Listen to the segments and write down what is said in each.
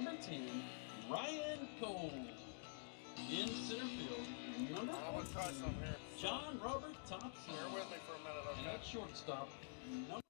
number 10, Ryan Cole. In center field, number 14, John Robert Thompson. Bear with me for a minute, okay? And at shortstop, number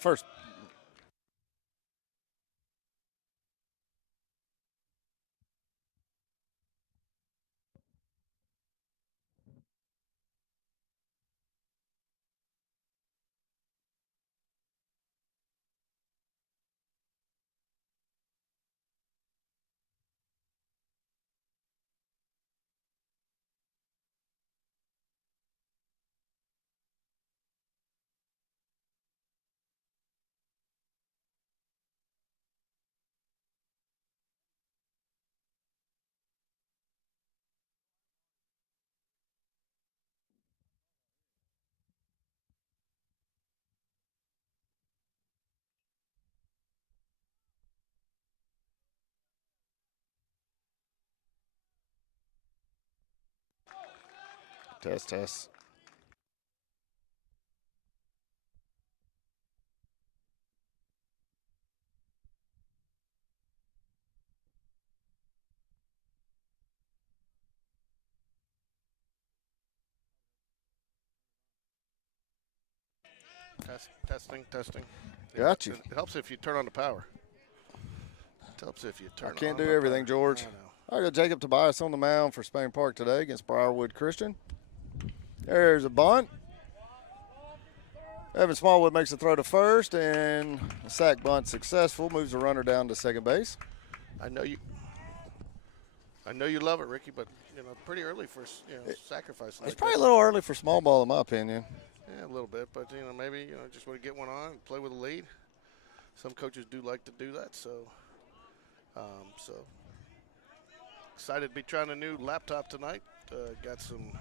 First. Test. Testing. Got you. It helps if you turn on the power. It helps if you turn I can't on do the everything, power. George. I I got Jacob Tobias on the mound for Spain Park today against Briarwood Christian. There's a bunt. Evan Smallwood makes a throw to first, and the sack bunt successful. Moves the runner down to second base. I know you love it, Ricky, but pretty early for sacrifice. It's probably a little early for small ball, in my opinion. Yeah, a little bit, but maybe just want to get one on, play with a lead. Some coaches do like to do that, so excited to be trying a new laptop tonight. Got some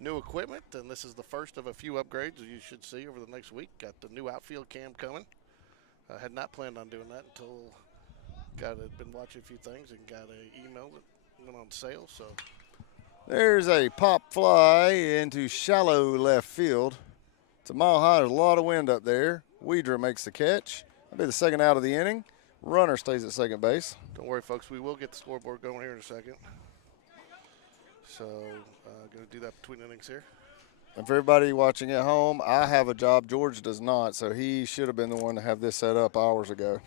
new equipment, and this is the first of a few upgrades you should see over the next week. Got the new outfield cam coming. I had not planned on doing that until been watching a few things and got an email that went on sale. So There's a pop fly into shallow left field. It's a mile high. There's a lot of wind up there. Weedra makes the catch. That'll be the second out of the inning. Runner stays at second base. don't worry, folks. We will get the scoreboard going here in a second. So going to do that between innings here. And for everybody watching at home, I have a job. George does not, so he should have been the one to have this set up hours ago.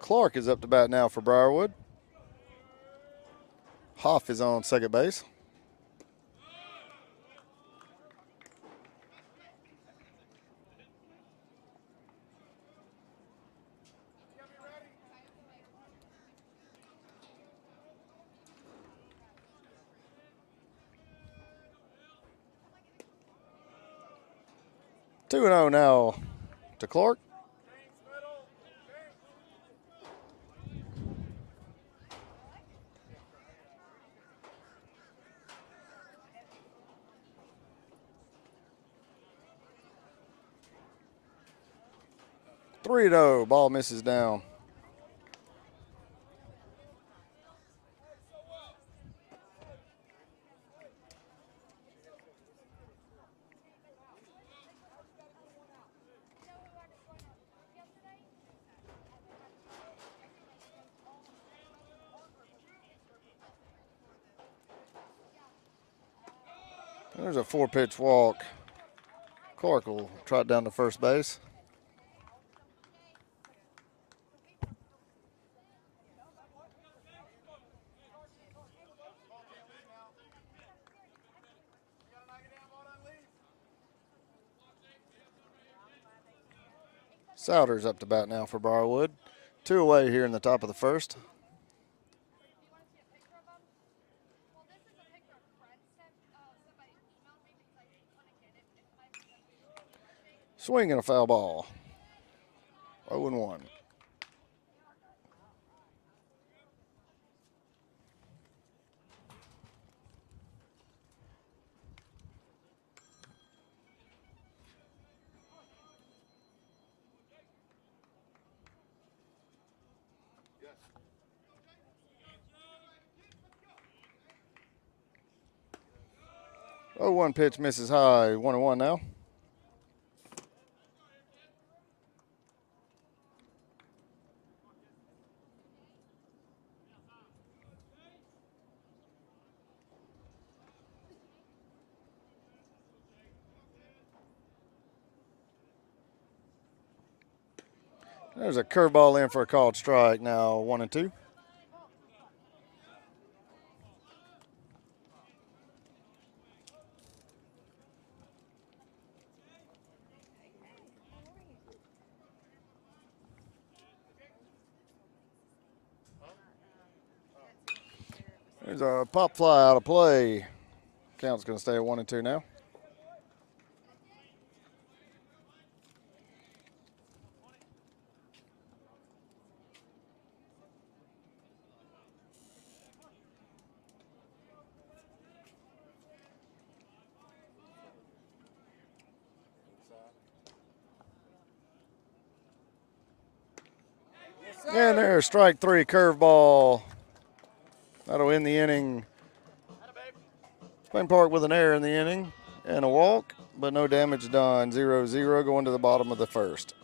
Clark is up to bat now for Briarwood. Hoff is on second base. Two and 0 now to Clark. Three and 0. Ball misses down. There's a 4-pitch walk. Clark will trot down to first base. Souter's up to bat now for Briarwood. 2 away here in the top of the first. Swing and a foul ball. 0-1. Oh, 1 pitch misses high. 1-1 now. There's a curveball in for a called strike. Now 1-2. There's a pop fly out of play. Count's going to stay at 1-2 now. And there's strike 3, curveball. That'll end the inning. Spain Park with an error in the inning and a walk, but no damage done. 0-0 going to the bottom of the first.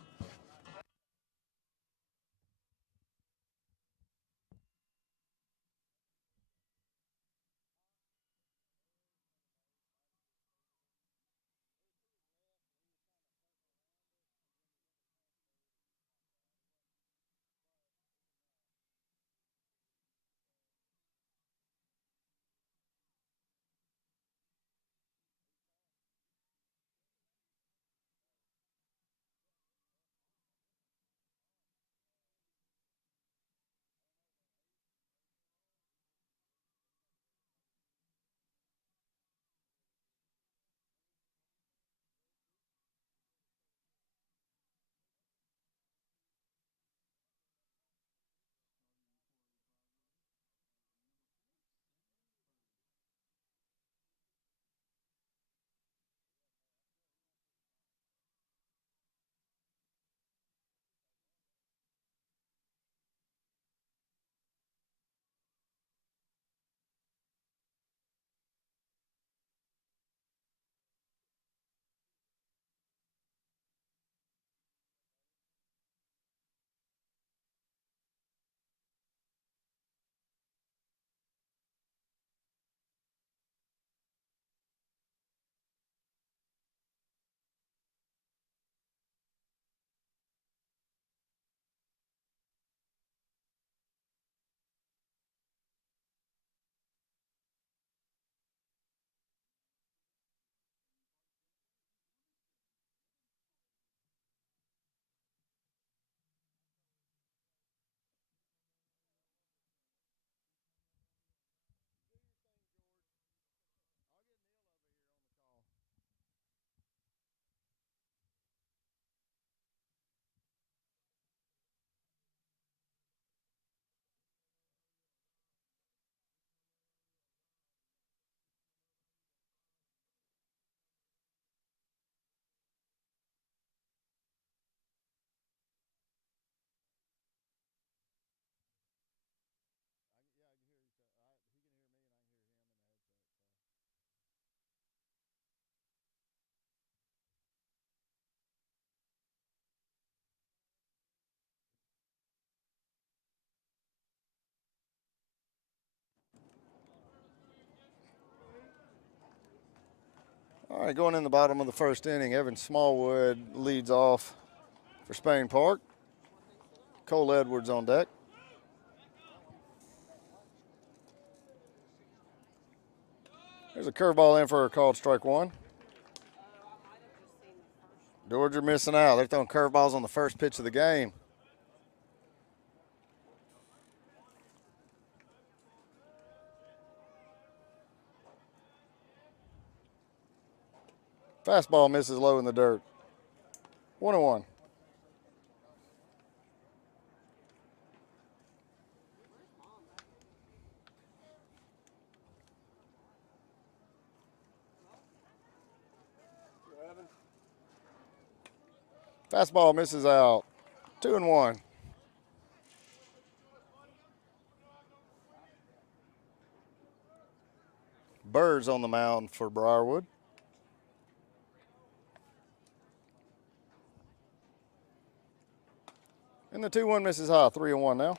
All right, going in the bottom of the first inning, Evan Smallwood leads off for Spain Park. Cole Edwards on deck. There's a curveball in for a called strike one. Georgia missing out. They're throwing curveballs on the first pitch of the game. Fastball misses low in the dirt. 1-1. Fastball misses out. 2-1. Birds on the mound for Briarwood. And the 2-1 misses high. 3-1 now.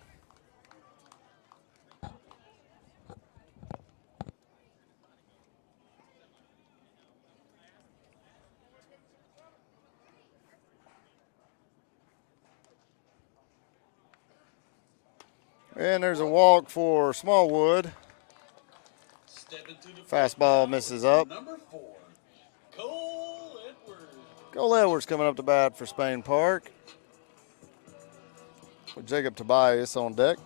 And there's a walk for Smallwood. Fastball misses up. Number 4, Cole Edwards. Cole Edwards coming up to bat for Spain Park. With Jacob Tobias on deck.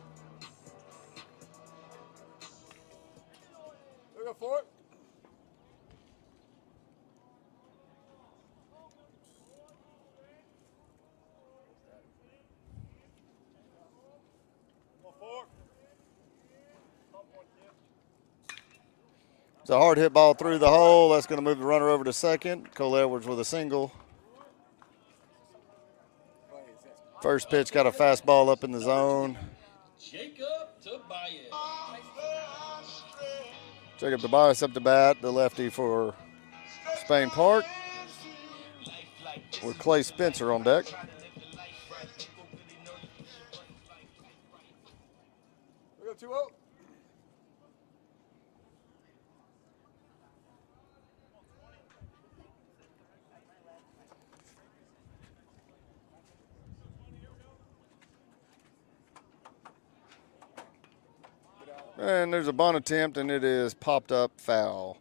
Go for it. It's a hard hit ball through the hole. That's going to move the runner over to second. Cole Edwards with a single. First pitch got a fastball up in the zone. Jacob Tobias. Jacob Tobias up to bat, the lefty for Spain Park. With Clay Spencer on deck. We go 2-0. And there's a bunt attempt, and it is popped up foul.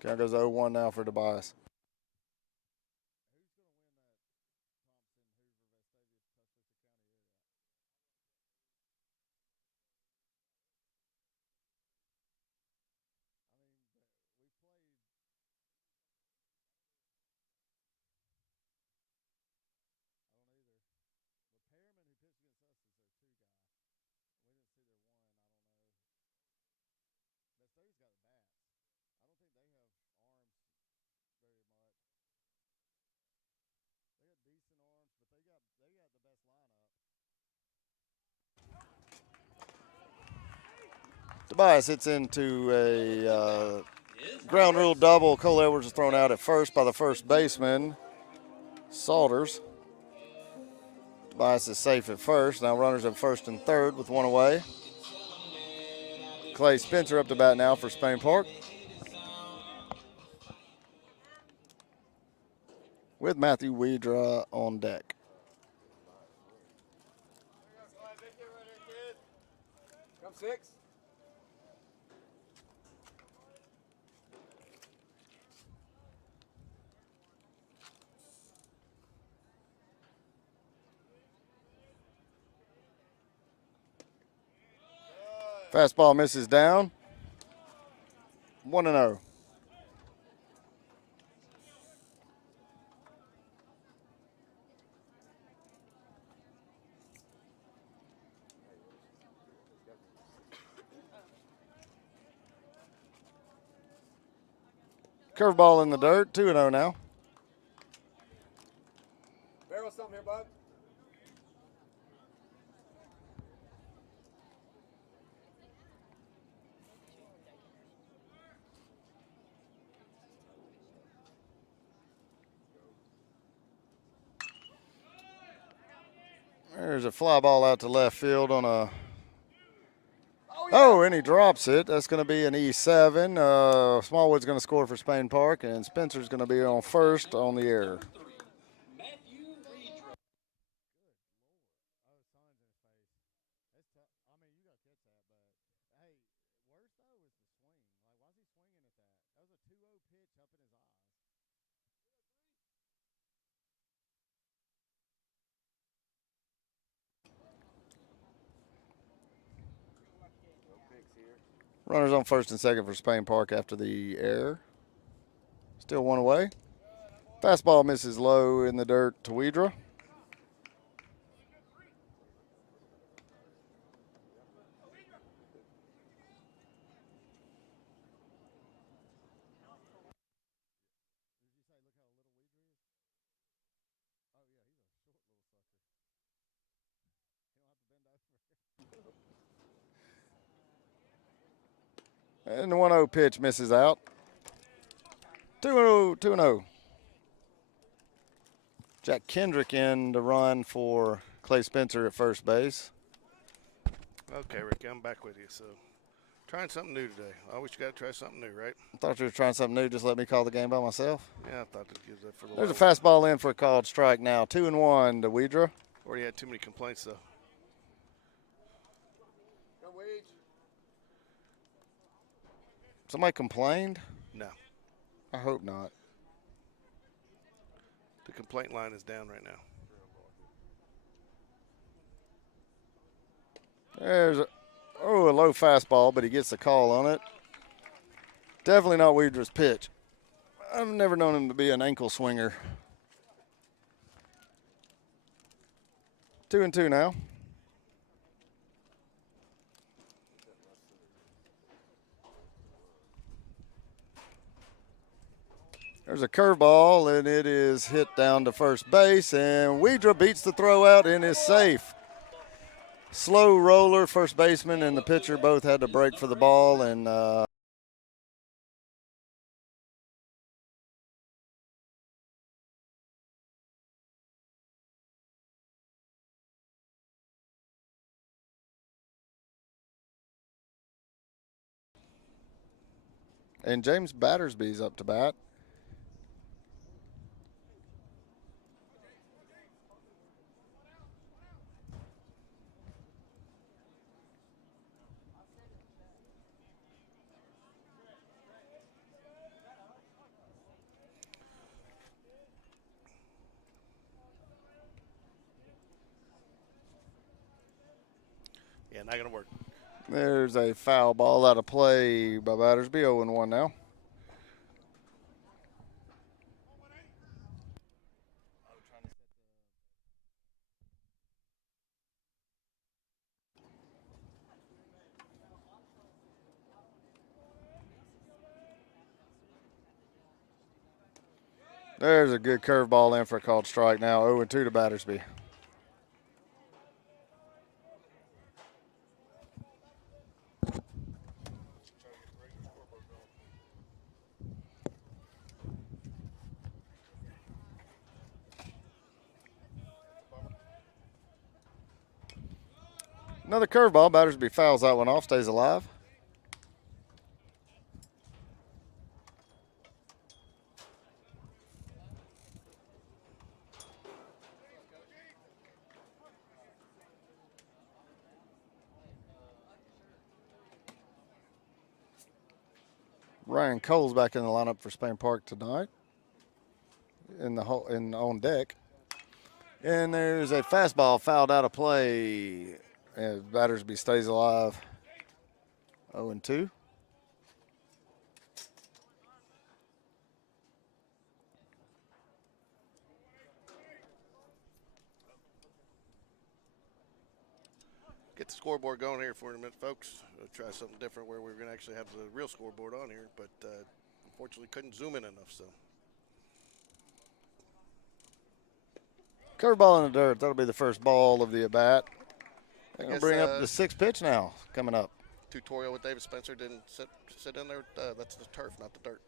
Count goes 0-1 now for Tobias. Tobias hits into a ground rule double. Cole Edwards is thrown out at first by the first baseman, Salters. Tobias is safe at first. Now runners at first and third with one away. Clay Spencer up to bat now for Spain Park. With Matthew Wedra on deck. Come 6. Fastball misses down. 1-0. Curveball in the dirt. 2-0 now. Barrel something here, bud. There's a fly ball out to left field on a Oh, and he drops it. That's going to be an E7. Smallwood's going to score for Spain Park, and Spencer's going to be on first on the error. Runners on first and second for Spain Park after the error. Still one away. Fastball misses low in the dirt to Weidra. And the 1-0 pitch misses out. 2-0. Jack Kendrick in to run for Clay Spencer at first base. Okay, Ricky, I'm back with you. So, trying something new today. Always got to try something new, right? I thought you were trying something new. Just let me call the game by myself. Yeah, I thought to give that for the There's a fastball in for a called strike now. 2-1 to Weidra. Already had too many complaints, though. Come, Weege. Somebody complained? No. I hope not. The complaint line is down right now. There's a low fastball, but he gets the call on it. Definitely not Weidra's pitch. I've never known him to be an ankle swinger. 2-2 now. There's a curveball, and it is hit down to first base, and Weidra beats the throw out and is safe. Slow roller, first baseman and the pitcher both had to break for the ball, and James Battersby's up to bat. Yeah, not going to work. There's a foul ball out of play by Battersby, 0-1 now. There's a good curveball in for a called strike now, 0-2 to Battersby. Another curveball. Battersby fouls that one off, stays alive. Ryan Cole's back in the lineup for Spain Park tonight. On deck. And there's a fastball fouled out of play. And Battersby stays alive. 0-2. Get the scoreboard going here for a minute, folks. We'll try something different where we're going to actually have the real scoreboard on here, but unfortunately couldn't zoom in enough. So, Curveball in the dirt. That'll be the first ball of the at-bat. They're going to bring up the sixth pitch now coming up. Tutorial with David Spencer didn't sit in there. That's the turf, not the dirt.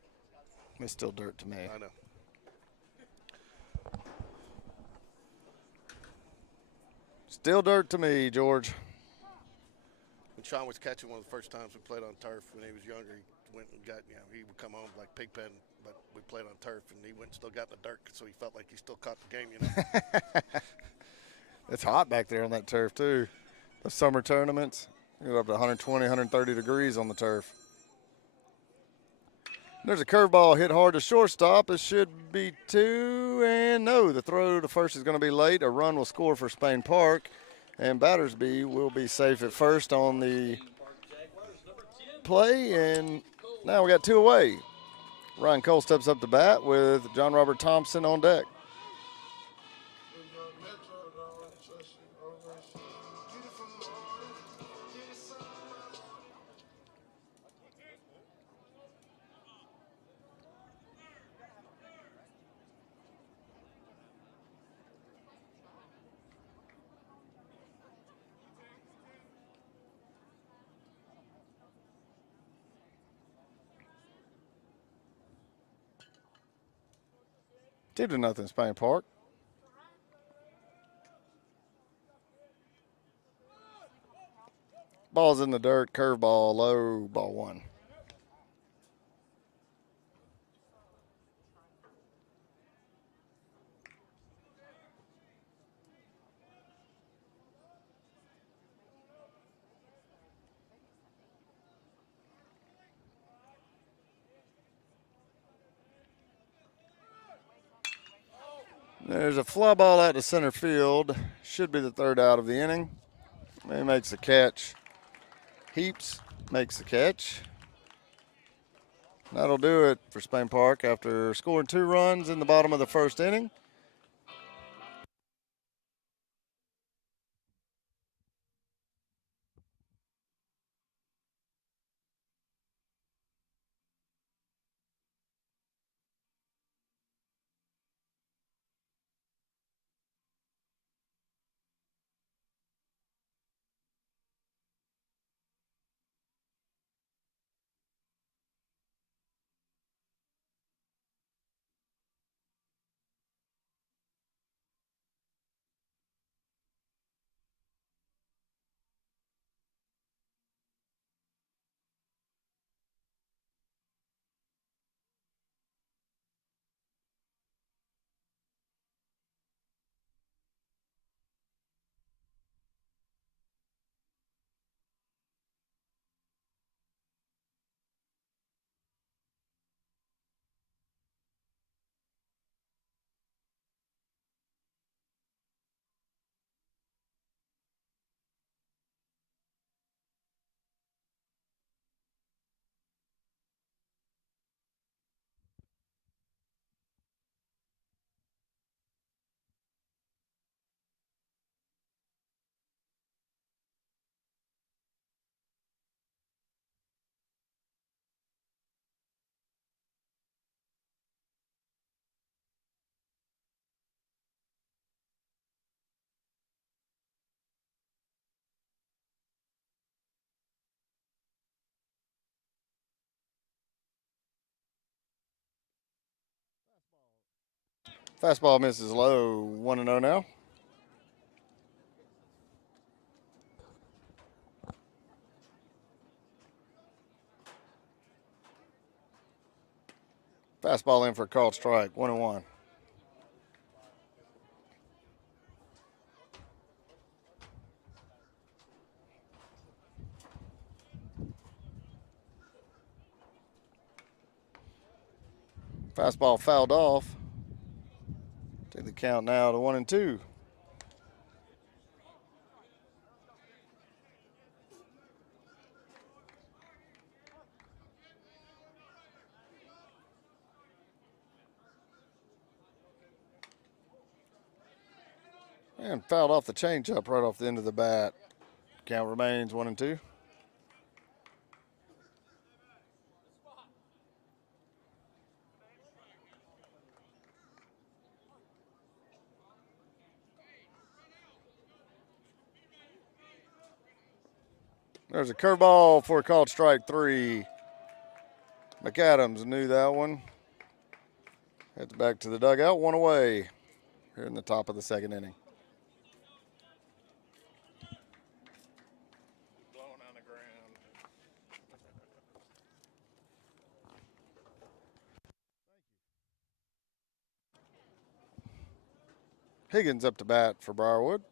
It's still dirt to me. I know. Still Still dirt to me, George. When Sean was catching one of the first times we played on turf when he was younger. He went and got, he would come home like pig pen, but we played on turf, and he went and still got in the dirt, so he felt like he still caught the game, It's hot back there on that turf, too. The summer tournaments, you get up to 120, 130 degrees on the turf. There's a curveball hit hard to shortstop. It should be 2, and no, the throw to first is going to be late. A run will score for Spain Park, and Battersby will be safe at first on the play, and now we got 2 away. Ryan Cole steps up to bat with John Robert Thompson on deck. Two to nothing, Spain Park. Ball's in the dirt, curveball, low, ball 1. There's a fly ball out to center field. Should be the 3rd out of the inning. He makes the catch. Heaps makes the catch. That'll do it for Spain Park after scoring 2 runs in the bottom of the 1st inning. Fastball misses low, 1-0 now. Fastball in for a called strike, 1-1. Fastball fouled off. Take the count now to 1-2. And fouled off the changeup right off the end of the bat. Count remains 1-2. There's a curveball for a called strike 3. McAdams knew that one. Heads back to the dugout, 1 away here in the top of the 2nd inning. Blowing on the ground. Higgins up to bat for Briarwood.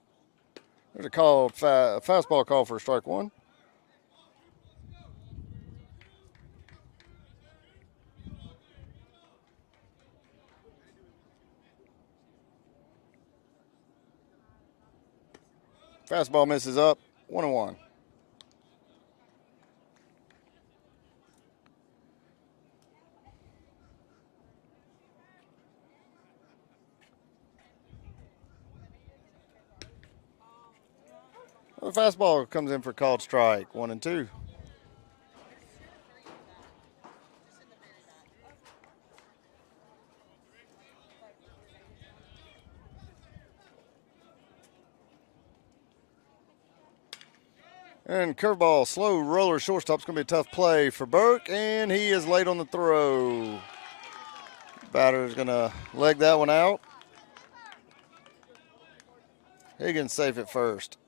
There's a call, fastball call for strike one. Fastball misses up, 1-1. The fastball comes in for called strike, 1-2. And curveball, slow roller shortstop's going to be a tough play for Burke, and he is late on the throw. Batter's going to leg that one out. Higgins safe at first.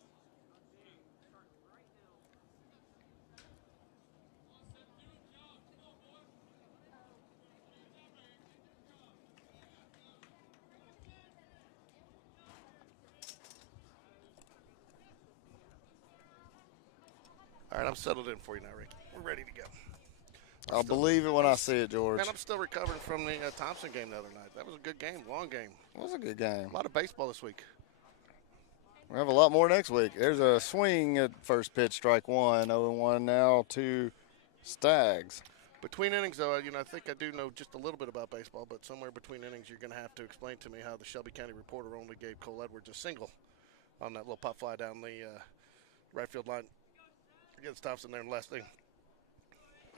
All right, I'm settled in for you now, Rick. We're ready to go. I'll believe it when I see it, George. And I'm still recovering from the Thompson game the other night. That was a good game, long game. It was a good game. A lot of baseball this week. We'll have a lot more next week. There's a swing at first pitch, strike one. 0-1 now to Stags. Between innings, though, I think I do know just a little bit about baseball, but somewhere between innings, you're going to have to explain to me how the Shelby County Reporter only gave Cole Edwards a single on that little pop fly down the right field line against Thompson there in the last inning.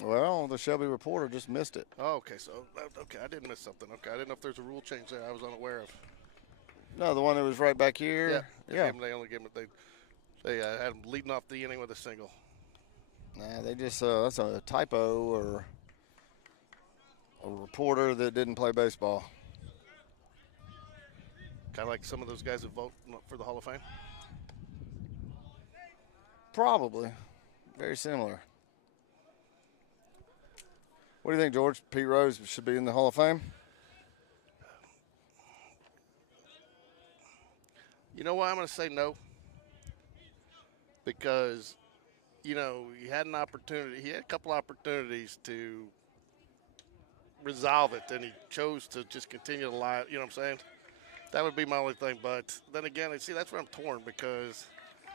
Well, the Shelby Reporter just missed it. Oh, okay, so I did miss something. Okay, I didn't know if there's a rule change there I was unaware of. No, the one that was right back here. Yeah. They only gave him. They had him leading off the inning with a single. Nah, they just that's a typo or a reporter that didn't play baseball. Kind of like some of those guys that vote for the Hall of Fame. Probably, very similar. What do you think, George? Pete Rose should be in the Hall of Fame? You know why I'm going to say no? Because, he had an opportunity. He had a couple opportunities to resolve it, and he chose to just continue to lie. You know what I'm saying? That would be my only thing. But then again, see, that's where I'm torn because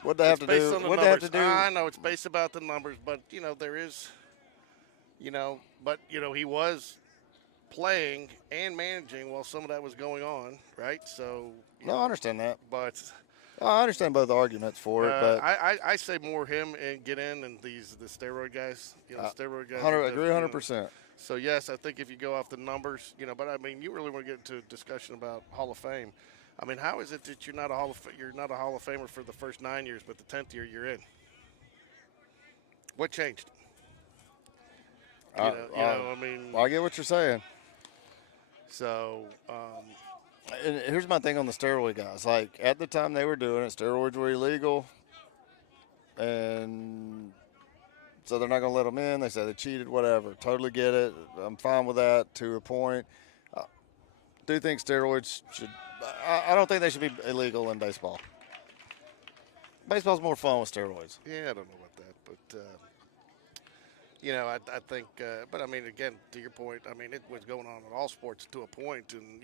what they have to do? What they have to do? I know it's based about the numbers, but there is, but he was playing and managing while some of that was going on, right? So I understand that, but I understand both arguments for it. But I say more him and get in and the steroid guys. Steroid guys. Agree 100%. So yes, I think if you go off the numbers, but I mean, you really want to get into a discussion about Hall of Fame. I mean, how is it that you're not a Hall of Famer for the first 9 years, but the 10th year you're in? What changed? I mean, I get what you're saying. So, and here's my thing on the steroid guys. Like, at the time they were doing it, steroids were illegal, and so they're not going to let them in. They say they cheated, whatever. Totally get it. I'm fine with that to a point. Do think steroids should – I don't think they should be illegal in baseball. Baseball's more fun with steroids. Yeah, I don't know about that, but I think, but I mean, again, to your point, I mean, it was going on in all sports to a point, and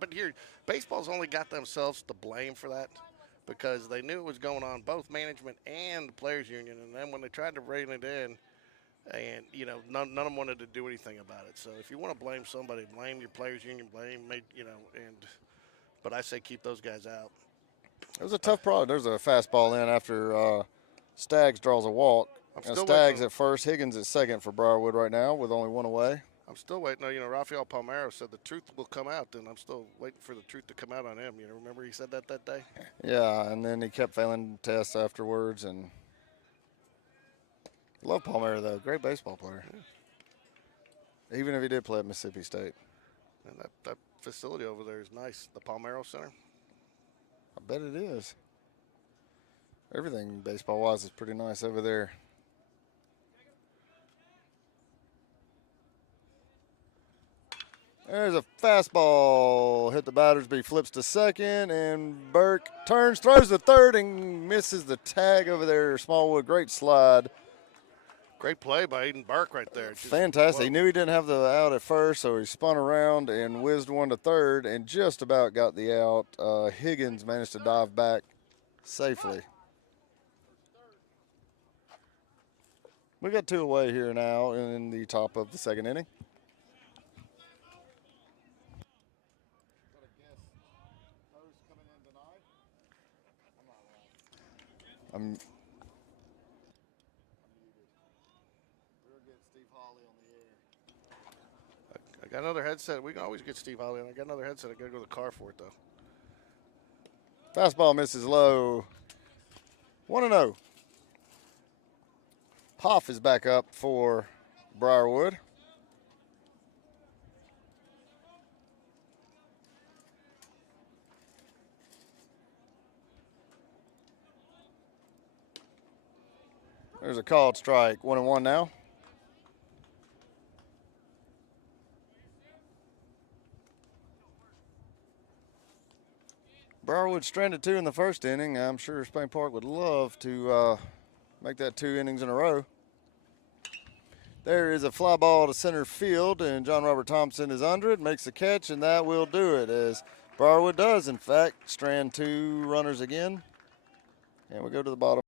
but here, baseball's only got themselves to blame for that because they knew it was going on, both management and the players' union, and then when they tried to rein it in, and none of them wanted to do anything about it. So if you want to blame somebody, blame your players' union, but I say keep those guys out. It was a tough problem. There's a fastball in after Staggs draws a walk. Staggs at first, Higgins at second for Briarwood right now with only one away. I'm still waiting. Rafael Palmero said the truth will come out, and I'm still waiting for the truth to come out on him. Remember he said that day? Yeah, and then he kept failing tests afterwards. And love Palmero, though. Great baseball player. Yeah. Even if he did play at Mississippi State. And that facility over there is nice, the Palmero Center. I bet it is. Everything baseball-wise is pretty nice over there. There's a fastball. Hit the batter's B, flips to second, and Burke turns, throws to third, and misses the tag over there. Smallwood, great slide. Great play by Aiden Burke right there. Just, Fantastic. whoa. He knew he didn't have the out at first, so he spun around and whizzed one to third and just about got the out. Higgins managed to dive back safely. We got 2 away here now in the top of the second inning. I got another headset. We can always get Steve Holly on. I got another headset. I got to go to the car for it, though. Fastball misses low. 1-0. Hoff is back up for Briarwood. There's a called strike. 1-1 now. Briarwood stranded 2 in the first inning. I'm sure Spain Park would love to make that 2 innings in a row. There is a fly ball to center field, and John Robert Thompson is under it, makes the catch, and that will do it, as Briarwood does, in fact, strand 2 runners again. And we go to the bottom.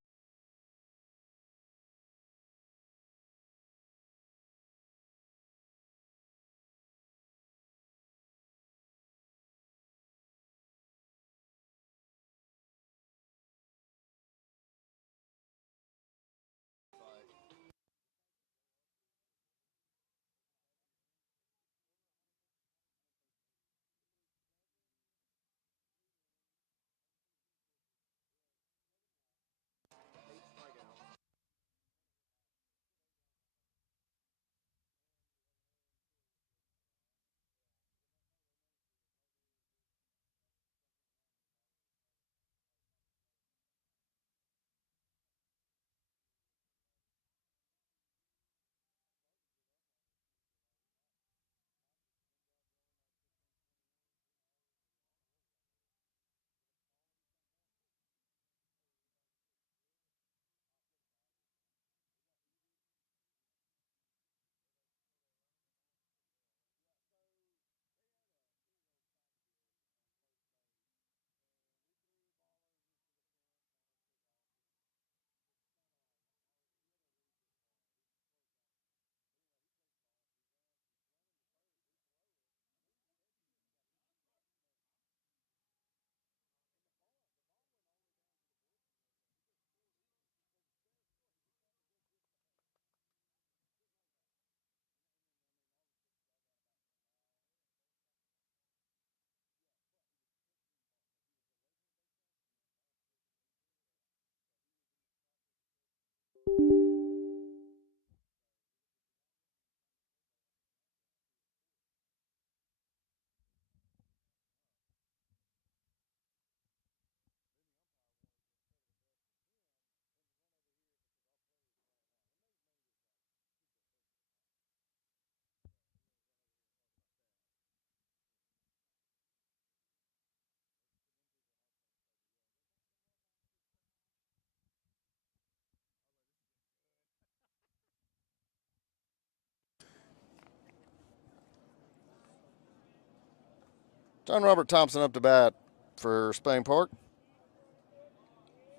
John Robert Thompson up to bat for Spain Park.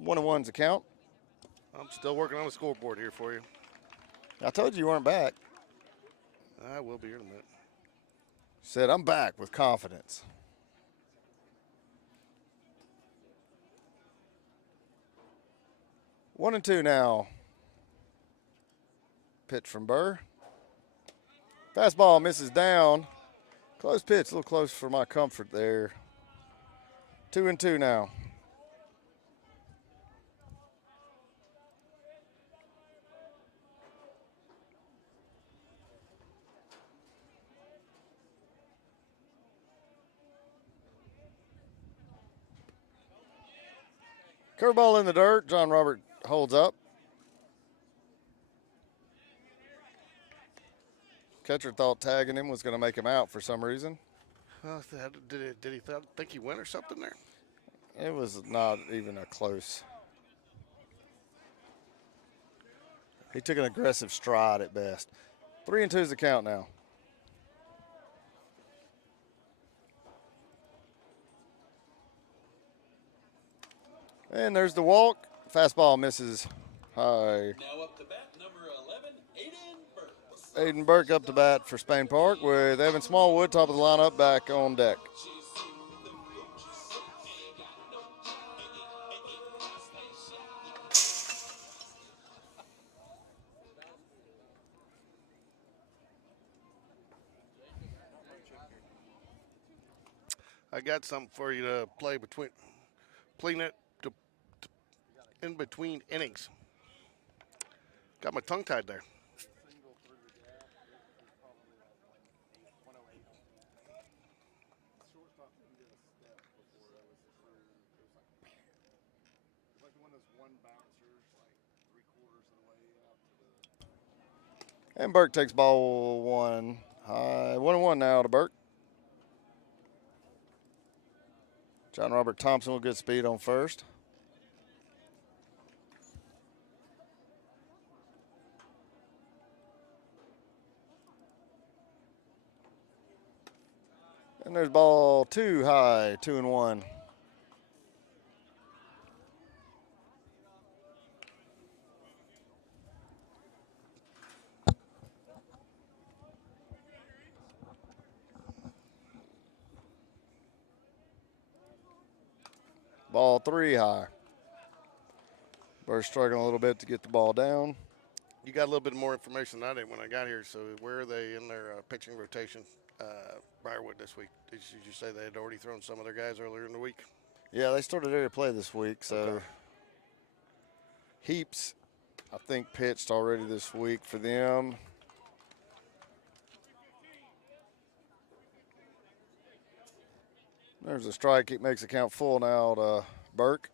1-1's the count. I'm still working on the scoreboard here for you. I told you weren't back. I will be here in a minute. Said I'm back with confidence. One and two now. Pitch from Burr. Fastball misses down. Close pitch, a little close for my comfort there. 2-2 now. Curveball in the dirt. John Robert holds up. Catcher thought tagging him was going to make him out for some reason. Did he think he went or something there? It was not even a close. He took an aggressive stride at best. 3-2 is the count now. And there's the walk. Fastball misses high. Now up to bat, number 11, Aiden Burke. Aiden Burke up to bat for Spain Park with Evan Smallwood, top of the lineup, back on deck. I got something for you to play in between innings. Got my tongue tied there. And Burke takes ball one high. 1-1 now to Burke. John Robert Thompson with good speed on first. And there's ball 2 high, 2-1. Ball 3 high. Burke's struggling a little bit to get the ball down. You got a little bit more information than I did when I got here. So where are they in their pitching rotation? Briarwood this week. Did you say they had already thrown some of their guys earlier in the week? Yeah, they started area play this week. So Okay. Heaps, I think, pitched already this week for them. There's a strike. It makes the count full now to Burke.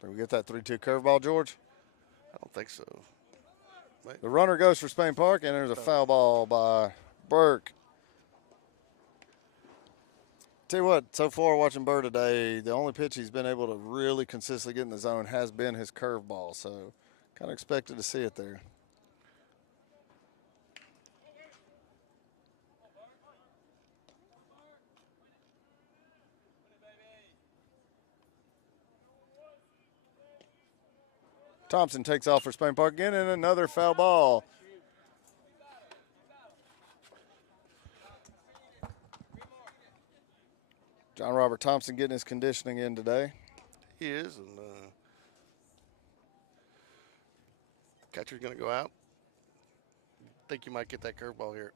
Did we get that 3-2 curveball, George? I don't think so. The runner goes for Spain Park, and there's a foul ball by Burke. Tell you what, so far watching Burr today, the only pitch he's been able to really consistently get in the zone has been his curveball. So kind of expected to see it there. Thompson takes off for Spain Park again, and another foul ball. John Robert Thompson getting his conditioning in today. He is, and catcher's going to go out. Think you might get that curveball here.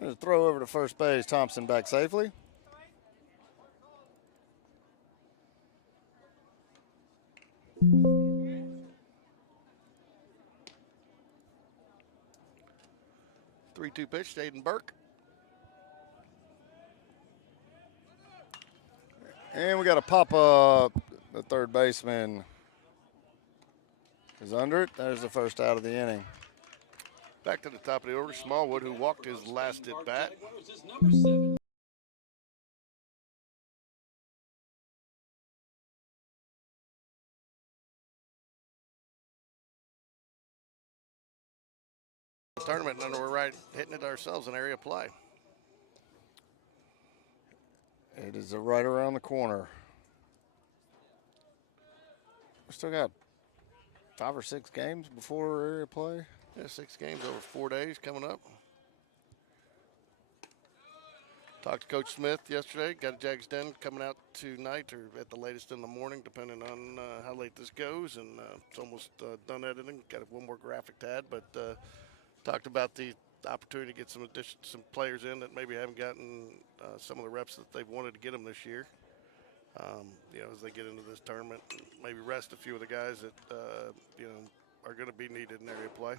There's a throw over to first base. Thompson back safely. Three-two pitch to Aiden Burke. And we got a pop up. The third baseman is under it. There's the first out of the inning. Back to the top of the order, Smallwood, who walked his last at bat. Jaguars is number 7. Tournament, and we're right hitting it ourselves in area play. It is right around the corner. We still got 5 or 6 games before area play. Yeah, 6 games over 4 days coming up. Talked to Coach Smith yesterday. Got a Jags Den coming out tonight or at the latest in the morning, depending on how late this goes. And it's almost done editing. Got one more graphic to add, but talked about the opportunity to get some players in that maybe haven't gotten some of the reps that they've wanted to get them this year. As they get into this tournament, maybe rest a few of the guys that are going to be needed in area play.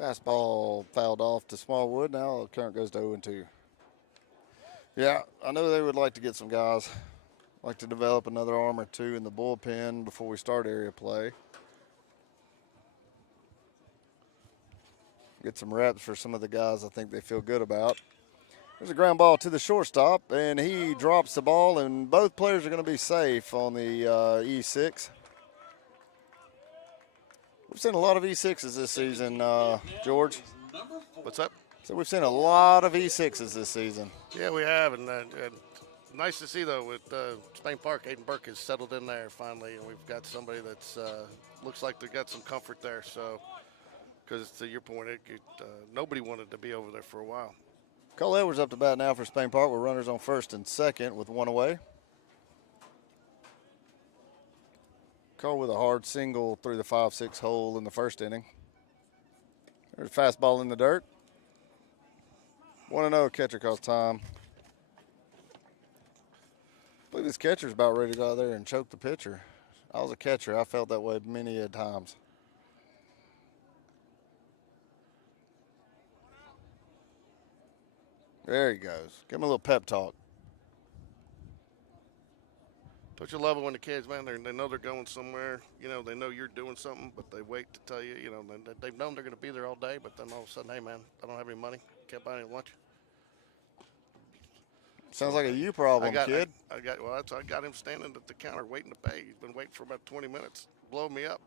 Fastball fouled off to Smallwood. Now the count goes to 0-2. Yeah, I know they would like to get some guys. Like to develop another arm or two in the bullpen before we start area play. Get some reps for some of the guys I think they feel good about. There's a ground ball to the shortstop, and he drops the ball, and both players are going to be safe on the E6. We've seen a lot of E6s this season, George. What's up? So we've seen a lot of E6s this season. Yeah, we have, and nice to see, though, with Spain Park, Aiden Burke has settled in there finally, and we've got somebody that's looks like they've got some comfort there. So, because to your point, nobody wanted to be over there for a while. Cole Edwards up to bat now for Spain Park with runners on first and second with one away. Cole with a hard single through the 5-6 hole in the first inning. There's a fastball in the dirt. 1-0 catcher calls time. I believe this catcher's about ready to go out there and choke the pitcher. I was a catcher. I felt that way many a times. There he goes. Give him a little pep talk. Don't you love it when the kids, man, they know they're going somewhere. They know you're doing something, but they wait to tell you. They've known they're going to be there all day, but then all of a sudden, hey, man, I don't have any money. Can't buy any lunch. Sounds like a you problem, kid. I got him standing at the counter waiting to pay. He's been waiting for about 20 minutes. Blowing me up.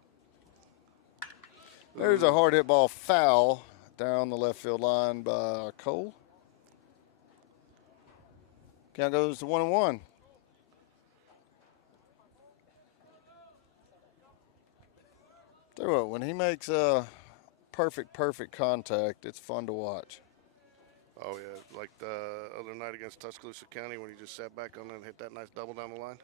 There's a hard hit ball foul down the left field line by Cole. Count goes to 1-1. Tell you what, when he makes perfect contact, it's fun to watch. Oh, yeah, like the other night against Tuscaloosa County when he just sat back on it and hit that nice double down the line.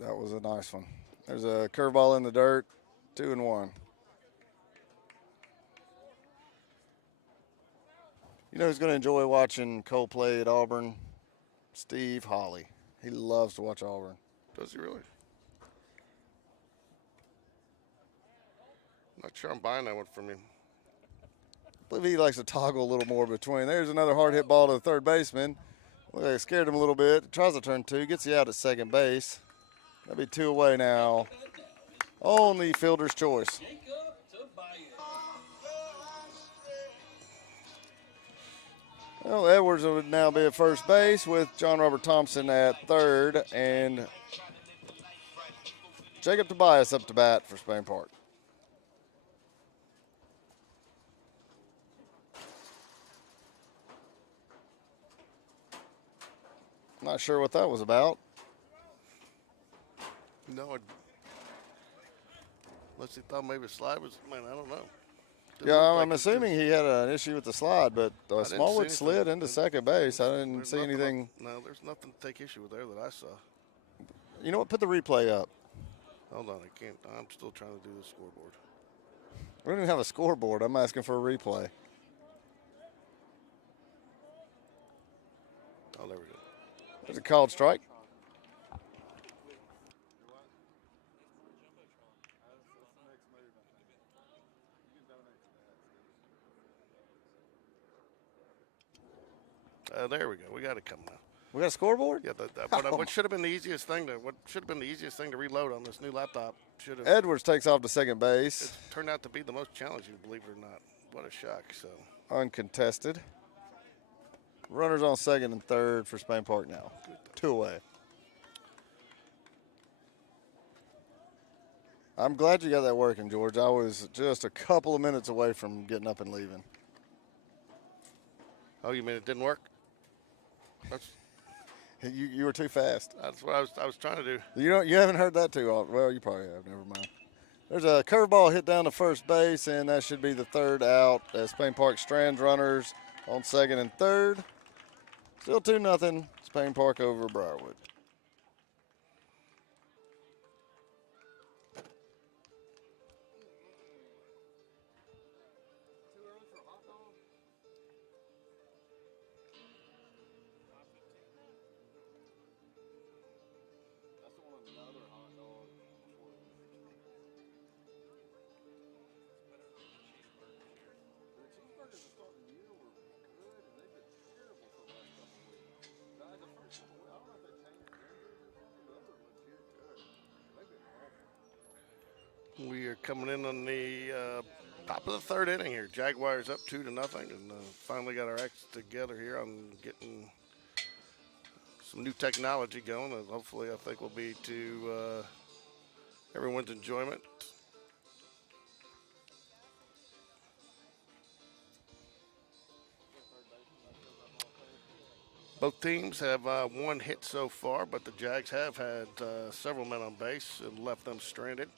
That was a nice one. There's a curveball in the dirt, 2-1. You know who's going to enjoy watching Cole play at Auburn? Steve Holly. He loves to watch Auburn. Does he really? Not sure I'm buying that one from him. I believe he likes to toggle a little more between. There's another hard hit ball to the third baseman. Well, they scared him a little bit. Tries to turn two. Gets you out at second base. That'll be two away now. Only fielder's choice. Well, Edwards would now be at first base with John Robert Thompson at third, and Jacob Tobias up to bat for Spain Park. Not sure what that was about. No, unless he thought maybe a slide was, man, I don't know. I'm assuming he had an issue with the slide, but Smallwood slid into second base. I didn't see anything. No, there's nothing to take issue with there that I saw. You know what? Put the replay up. Hold on, I can't. I'm still trying to do the scoreboard. We don't even have a scoreboard. I'm asking for a replay. Oh, there we go. There's a called strike. There we go. We got it coming now. We got a scoreboard? Yeah, what should have been the easiest thing to reload on this new laptop should have. Edwards takes off to second base. It turned out to be the most challenging, believe it or not. What a shock! So uncontested. Runners on second and third for Spain Park now. Two away. I'm glad you got that working, George. I was just a couple of minutes away from getting up and leaving. Oh, you mean it didn't work? You were too fast. That's what I was trying to do. You haven't heard that too often. Well, you probably have. Never mind. There's a curveball hit down to first base, and that should be the third out as Spain Park strands runners on second and third. Still 2-0, Spain Park over Briarwood. We are coming in on the top of the third inning here. Jaguars up 2-0, and finally got our acts together here on getting some new technology going, and hopefully I think will be to everyone's enjoyment. Both teams have one hit so far, but the Jags have had several men on base and left them stranded.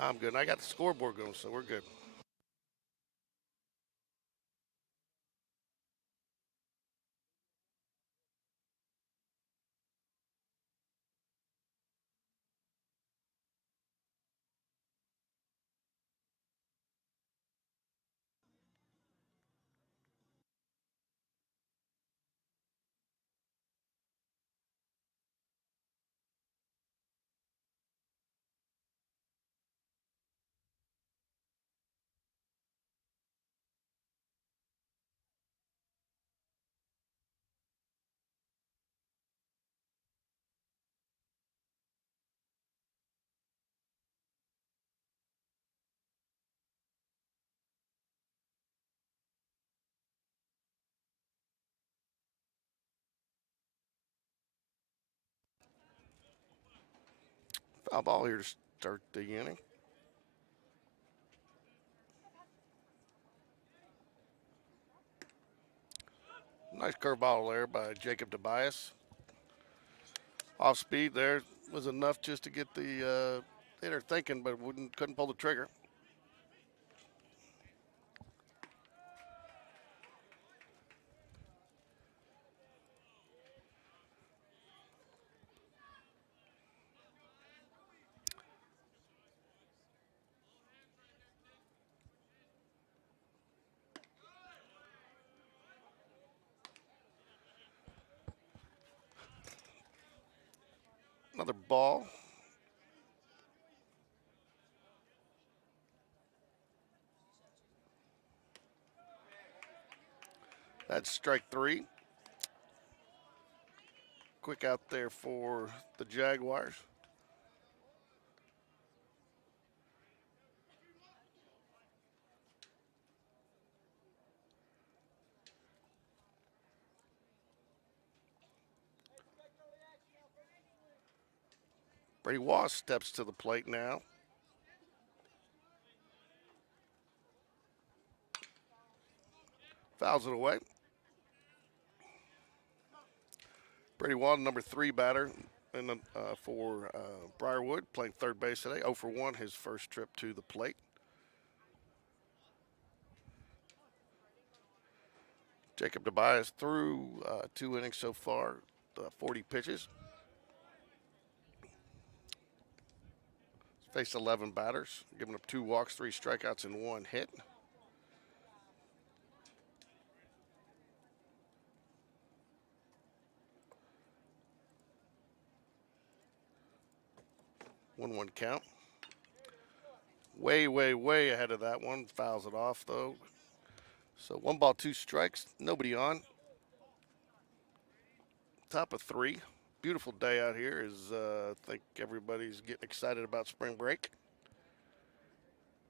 I'm good. And I got the scoreboard going, so we're good. Foul ball here to start the inning. Nice curveball there by Jacob Tobias. Off speed there was enough just to get the hitter thinking, but couldn't pull the trigger. Another ball. That's strike three. Quick out there for the Jaguars. Brady Wass steps to the plate now. Fouls it away. Brady Wass, number 3 batter for Briarwood, playing third base today. 0 for 1, his first trip to the plate. Jacob Tobias threw 2 innings so far, 40 pitches. Faced 11 batters, giving up 2 walks, 3 strikeouts, and 1 hit. One count. Way ahead of that one. Fouls it off, though. So 1 ball, 2 strikes. Nobody on. Top of 3. Beautiful day out here. I think everybody's getting excited about spring break.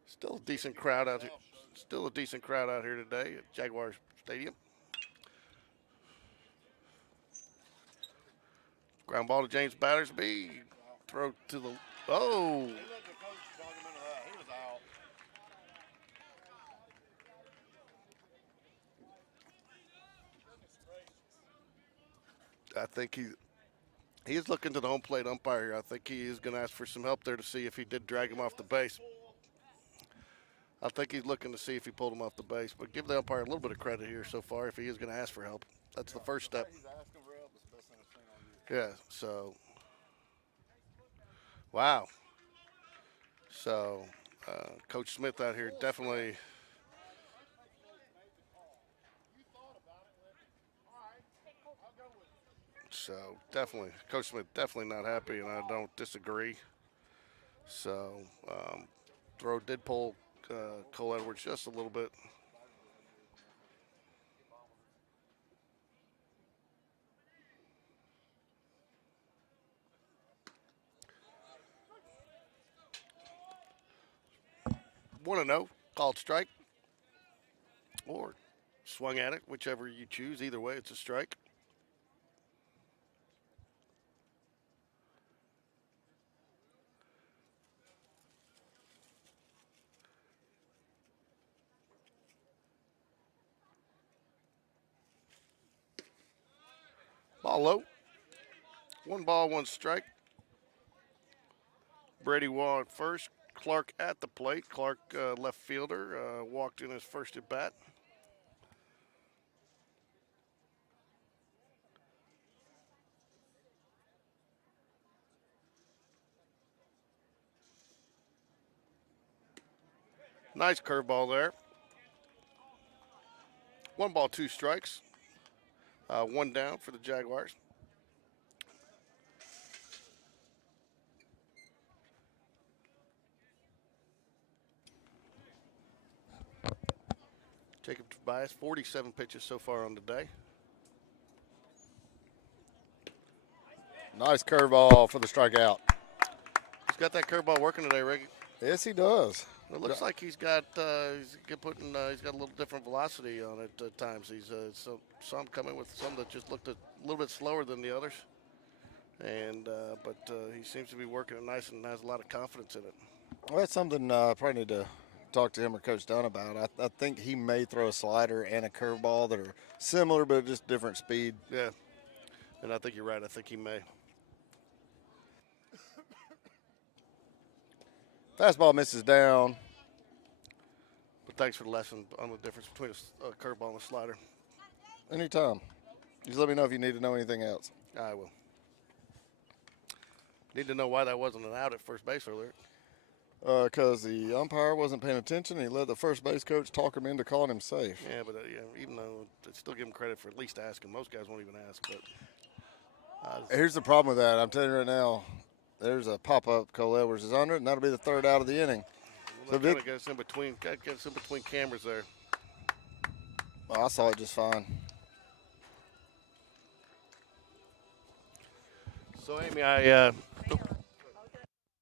Still a decent crowd out here. Still a decent crowd out here today at Jaguars Stadium. Ground ball to James Battersby. Throw to the. Oh. He let the coach talk him into that. He was out. I think he is looking to the home plate umpire here. I think he is going to ask for some help there to see if he did drag him off the base. I think he's looking to see if he pulled him off the base, but give the umpire a little bit of credit here so far if he is going to ask for help. That's the first step. He's asking for help. It's the best thing I've seen all year. Yeah, so. Wow. So, Coach Smith out here definitely. So, definitely, Coach Smith definitely not happy, and I don't disagree. So, throw did pull Cole Edwards just a little bit. Want to know? Called strike or swung at it, whichever you choose. Either way, it's a strike. Ball low. 1 ball, 1 strike. Brady Waugh at first. Clark at the plate. Clark, left fielder, walked in his first at bat. Nice curveball there. 1 ball, 2 strikes. 1 down for the Jaguars. Jacob Tobias, 47 pitches so far on the day. Nice curveball for the strikeout. He's got that curveball working today, Ricky. Yes, he does. It looks like he's got he's got a little different velocity on it at times. He's some coming with some that just looked a little bit slower than the others, and but he seems to be working it nice and has a lot of confidence in it. Well, that's something I probably need to talk to him or Coach Dunn about. I think he may throw a slider and a curveball that are similar but just different speed. Yeah, and I think you're right. I think he may. Fastball misses down. But thanks for the lesson on the difference between a curveball and a slider. Anytime. Just let me know if you need to know anything else. I will. Need to know why that wasn't an out at first base earlier. Because the umpire wasn't paying attention. He let the first base coach talk him into calling him safe. Yeah, but even though I'd still give him credit for at least asking. Most guys won't even ask. But here's the problem with that. I'm telling you right now, there's a pop-up. Cole Edwards is under it, and that'll be the 3rd out of the inning. Well, that kind of gets in between. Gets in between cameras there. Well, I saw it just fine. So, Amy, I They just fly down there yesterday?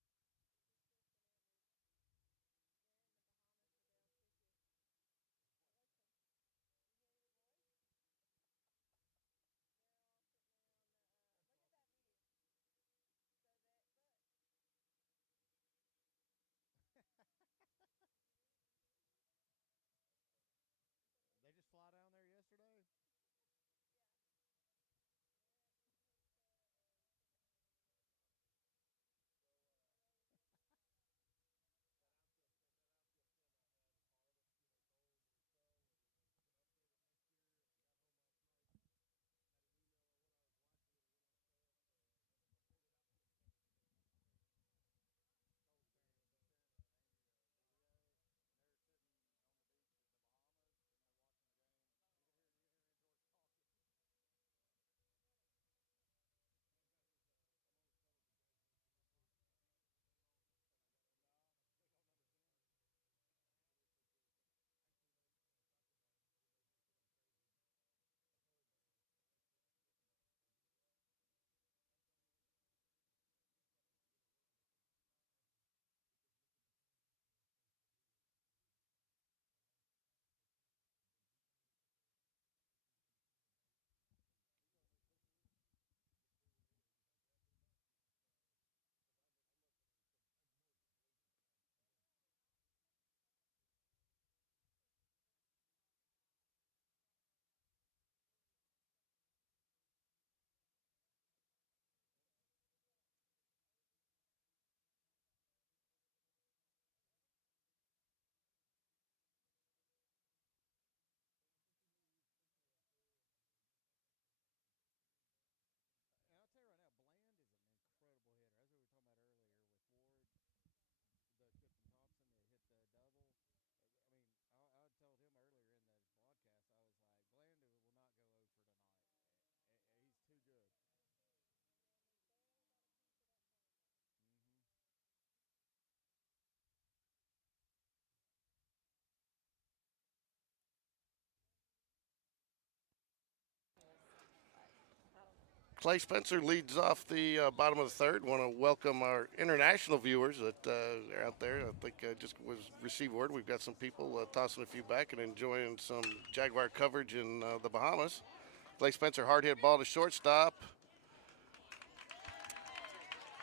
Clay Spencer leads off the bottom of the third. Want to welcome our international viewers that are out there. I think just was received word. We've got some people tossing a few back and enjoying some Jaguar coverage in the Bahamas. Clay Spencer, hard hit ball to shortstop.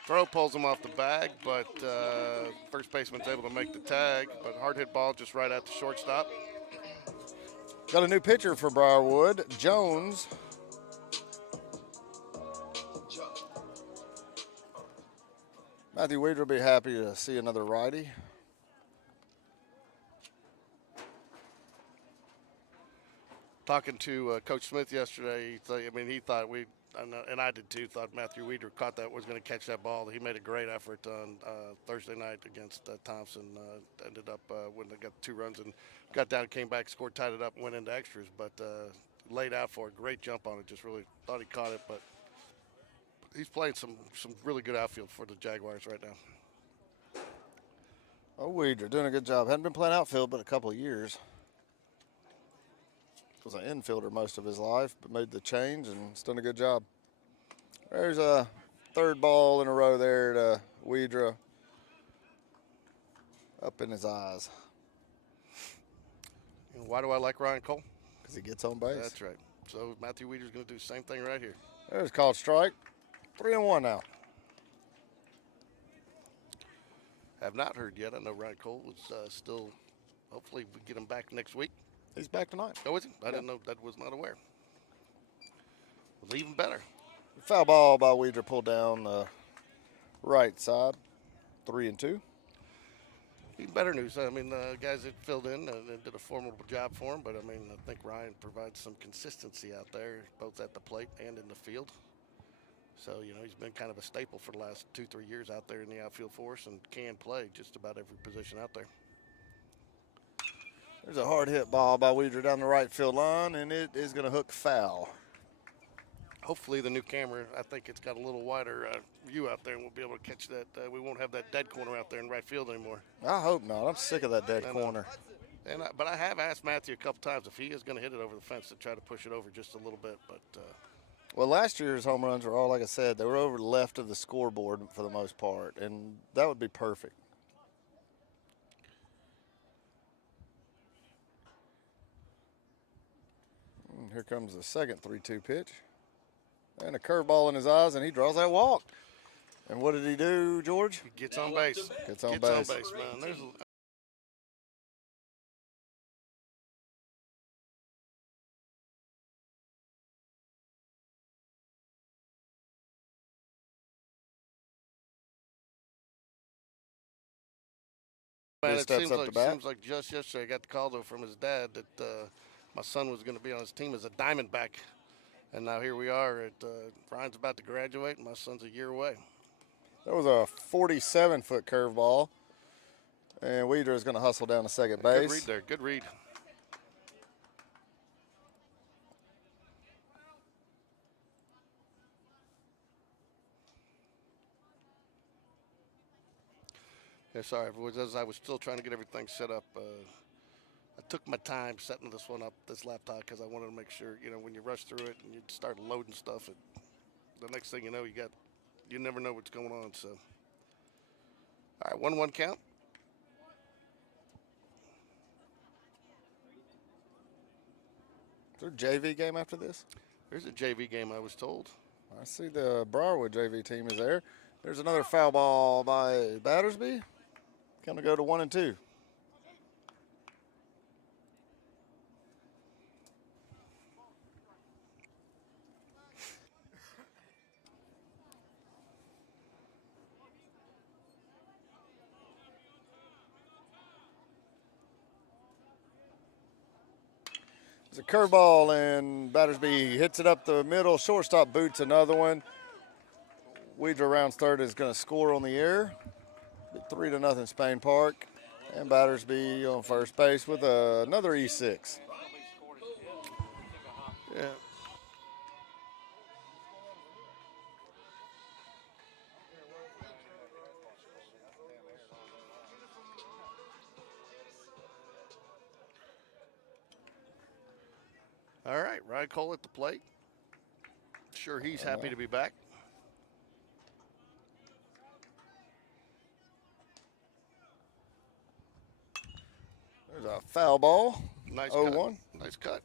Throw pulls him off the bag, but first baseman's able to make the tag. But hard hit ball just right at the shortstop. Got a new pitcher for Briarwood, Jones. Matthew Weeder will be happy to see another righty. Talking to Coach Smith yesterday, he thought and I did too, thought Matthew Weeder caught that, was going to catch that ball. He made a great effort on Thursday night against Thompson. Ended up when they got 2 runs and got down, came back, scored, tied it up, and went into extras. But laid out for a great jump on it. Just really thought he caught it, but he's playing some really good outfield for the Jaguars right now. Oh, Weeder doing a good job. Hadn't been playing outfield but a couple of years. Was an infielder most of his life, but made the change and has done a good job. There's a third ball in a row there to Weedra. Up in his eyes. And why do I like Ryan Cole? Because he gets on base. That's right. So Matthew Weeder's going to do the same thing right here. There's called strike. 3-1 now. Have not heard yet. I know Ryan Cole was still, hopefully we get him back next week. He's back tonight. Oh, is he? I didn't know. That was not aware. Was even better. Foul ball by Weeder, pulled down the right side. 3-2. Even better news. I mean, the guys that filled in did a formidable job for him. But, I mean, I think Ryan provides some consistency out there, both at the plate and in the field. So, he's been kind of a staple for the last 2-3 years out there in the outfield for us and can play just about every position out there. There's a hard hit ball by Weeder down the right field line, and it is going to hook foul. Hopefully the new camera, I think it's got a little wider view out there, and we'll be able to catch that. We won't have that dead corner out there in right field anymore. I hope not. I'm sick of that dead corner. But I have asked Matthew a couple times if he is going to hit it over the fence to try to push it over just a little bit. But well, last year's home runs were all, like I said, they were over the left of the scoreboard for the most part, and that would be perfect. Here comes the second 3-2 pitch. And a curveball in his eyes, and he draws that walk. And what did he do, George? He gets on base. Gets on base, man. There's Man, it seems like just yesterday I got the call though from his dad that my son was going to be on his team as a Diamondback, and now here we are. Ryan's about to graduate, and my son's a year away. That was a 47-foot curveball, and Weeder is going to hustle down to second base. Good read there. Good read. Yeah, sorry, as I was still trying to get everything set up. I took my time setting this one up, this laptop, because I wanted to make sure, when you rush through it and you start loading stuff, the next thing you know, you never know what's going on. So, all right, 1-1 count. Is there a JV game after this? There's a JV game, I was told. I see the Briarwood JV team is there. There's another foul ball by Battersby. Going to go to 1-2. It's a curveball, and Battersby hits it up the middle. Shortstop boots another one. Weeder rounds third is going to score on the air. 3-0 Spain Park. And Battersby on first base with another E6. Yeah. All right, Ryan Cole at the plate. sure he's happy to be back. There's a foul ball. Nice 0-1. cut. Nice cut.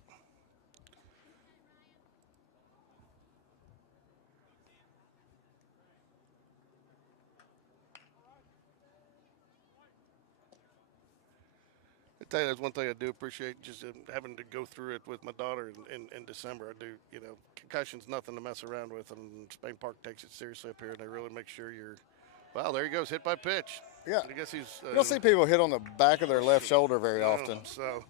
I tell you, that's one thing I do appreciate, just having to go through it with my daughter in December. I do, concussion's nothing to mess around with, and Spain Park takes it seriously up here, and they really make sure you're. Wow, there he goes, hit by pitch. Yeah. I guess he's. You don't see people hit on the back of their left shoulder very often. So,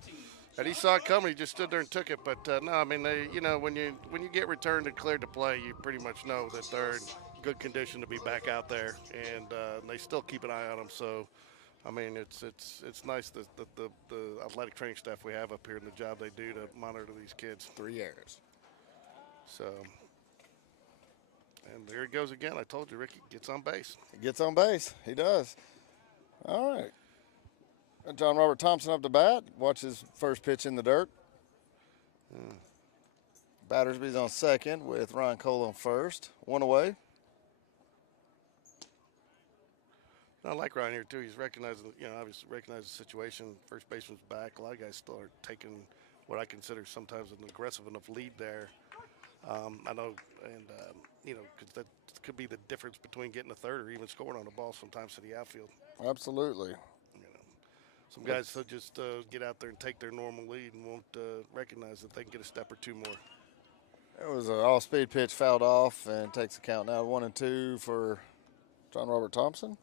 and he saw it coming. He just stood there and took it. But no, I mean, when you get returned and cleared to play, you pretty much know that they're in good condition to be back out there, and they still keep an eye on them. So, I mean, it's nice that the athletic training staff we have up here and the job they do to monitor these kids. 3 errors. So, and there he goes again. I told you, Ricky gets on base. He gets on base. He does. All right. John Robert Thompson up to bat. Watch his first pitch in the dirt. Battersby's on second with Ryan Cole on first. 1 away. I like Ryan here, too. He's recognizing, obviously recognized the situation. First baseman's back. A lot of guys still are taking what I consider sometimes an aggressive enough lead there. I know, and, because that could be the difference between getting a third or even scoring on the ball sometimes to the outfield. Absolutely. Some guys will just get out there and take their normal lead and won't recognize that they can get a step or two more. It was an off-speed pitch fouled off and takes the count now 1-2 for John Robert Thompson.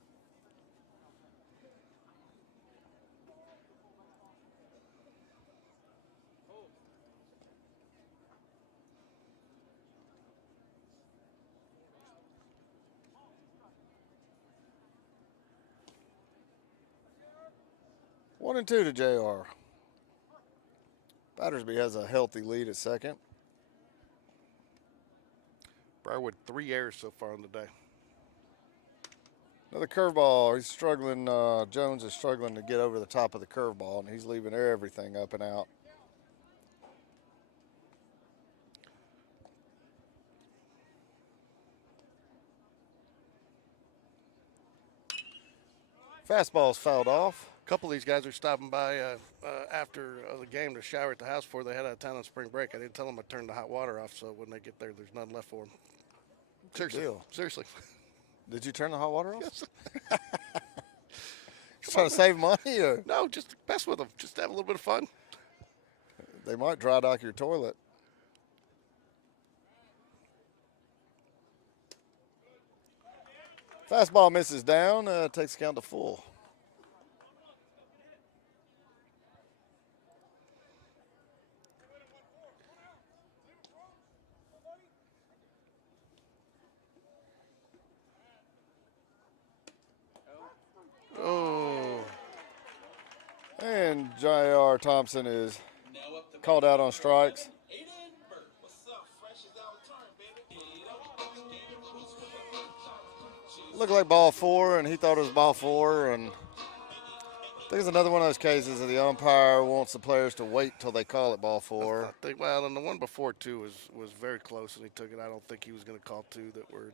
One and two to JR. Battersby has a healthy lead at second. Briarwood 3 errors so far on the day. Another curveball. He's struggling. Jones is struggling to get over the top of the curveball, and he's leaving everything up and out. Fastball's fouled off. A couple of these guys are stopping by after the game to shower at the house before they head out of town on spring break. I didn't tell them I turned the hot water off, so when they get there, there's none left for them. Seriously. Deal. Seriously. Did you turn the hot water off? Yes. Trying to save money? Or? No, just mess with them. Just have a little bit of fun. They might dry dock your toilet. Fastball misses down, takes the count to full. Oh. And J.R. Thompson is called out on strikes. Looked like ball four, and he thought it was ball four. And I think it's another one of those cases that the umpire wants the players to wait till they call it ball four. I think, well, and the one before, too, was very close, and he took it. I don't think he was going to call two that were,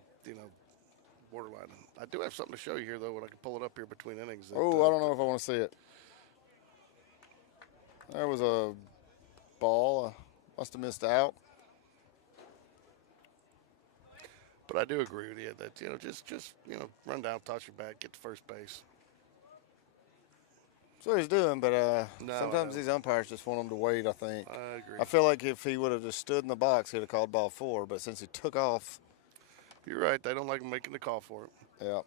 borderline. I do have something to show you here, though, when I can pull it up here between innings. That, I don't know if I want to see it. There was a ball. Must have missed out. But I do agree with you that, just run down, toss your bat, get to first base. That's what he's doing, but No, sometimes these umpires just want him to wait, I think. I agree. I feel like if he would have just stood in the box, he'd have called ball four. But since he took off. You're right. They don't like him making the call for it. Yeah.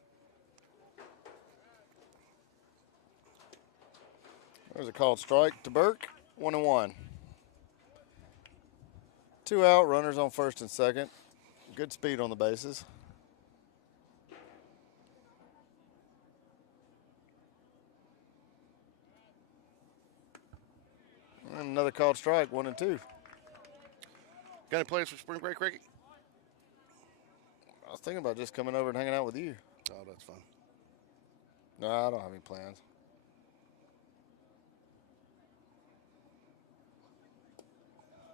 There's a called strike to Burke. 1-1. 2 out, runners on first and second. Good speed on the bases. And another called strike, 1-2. Got any plans for spring break, Ricky? I was thinking about just coming over and hanging out with you. Oh, that's fun. No, I don't have any plans.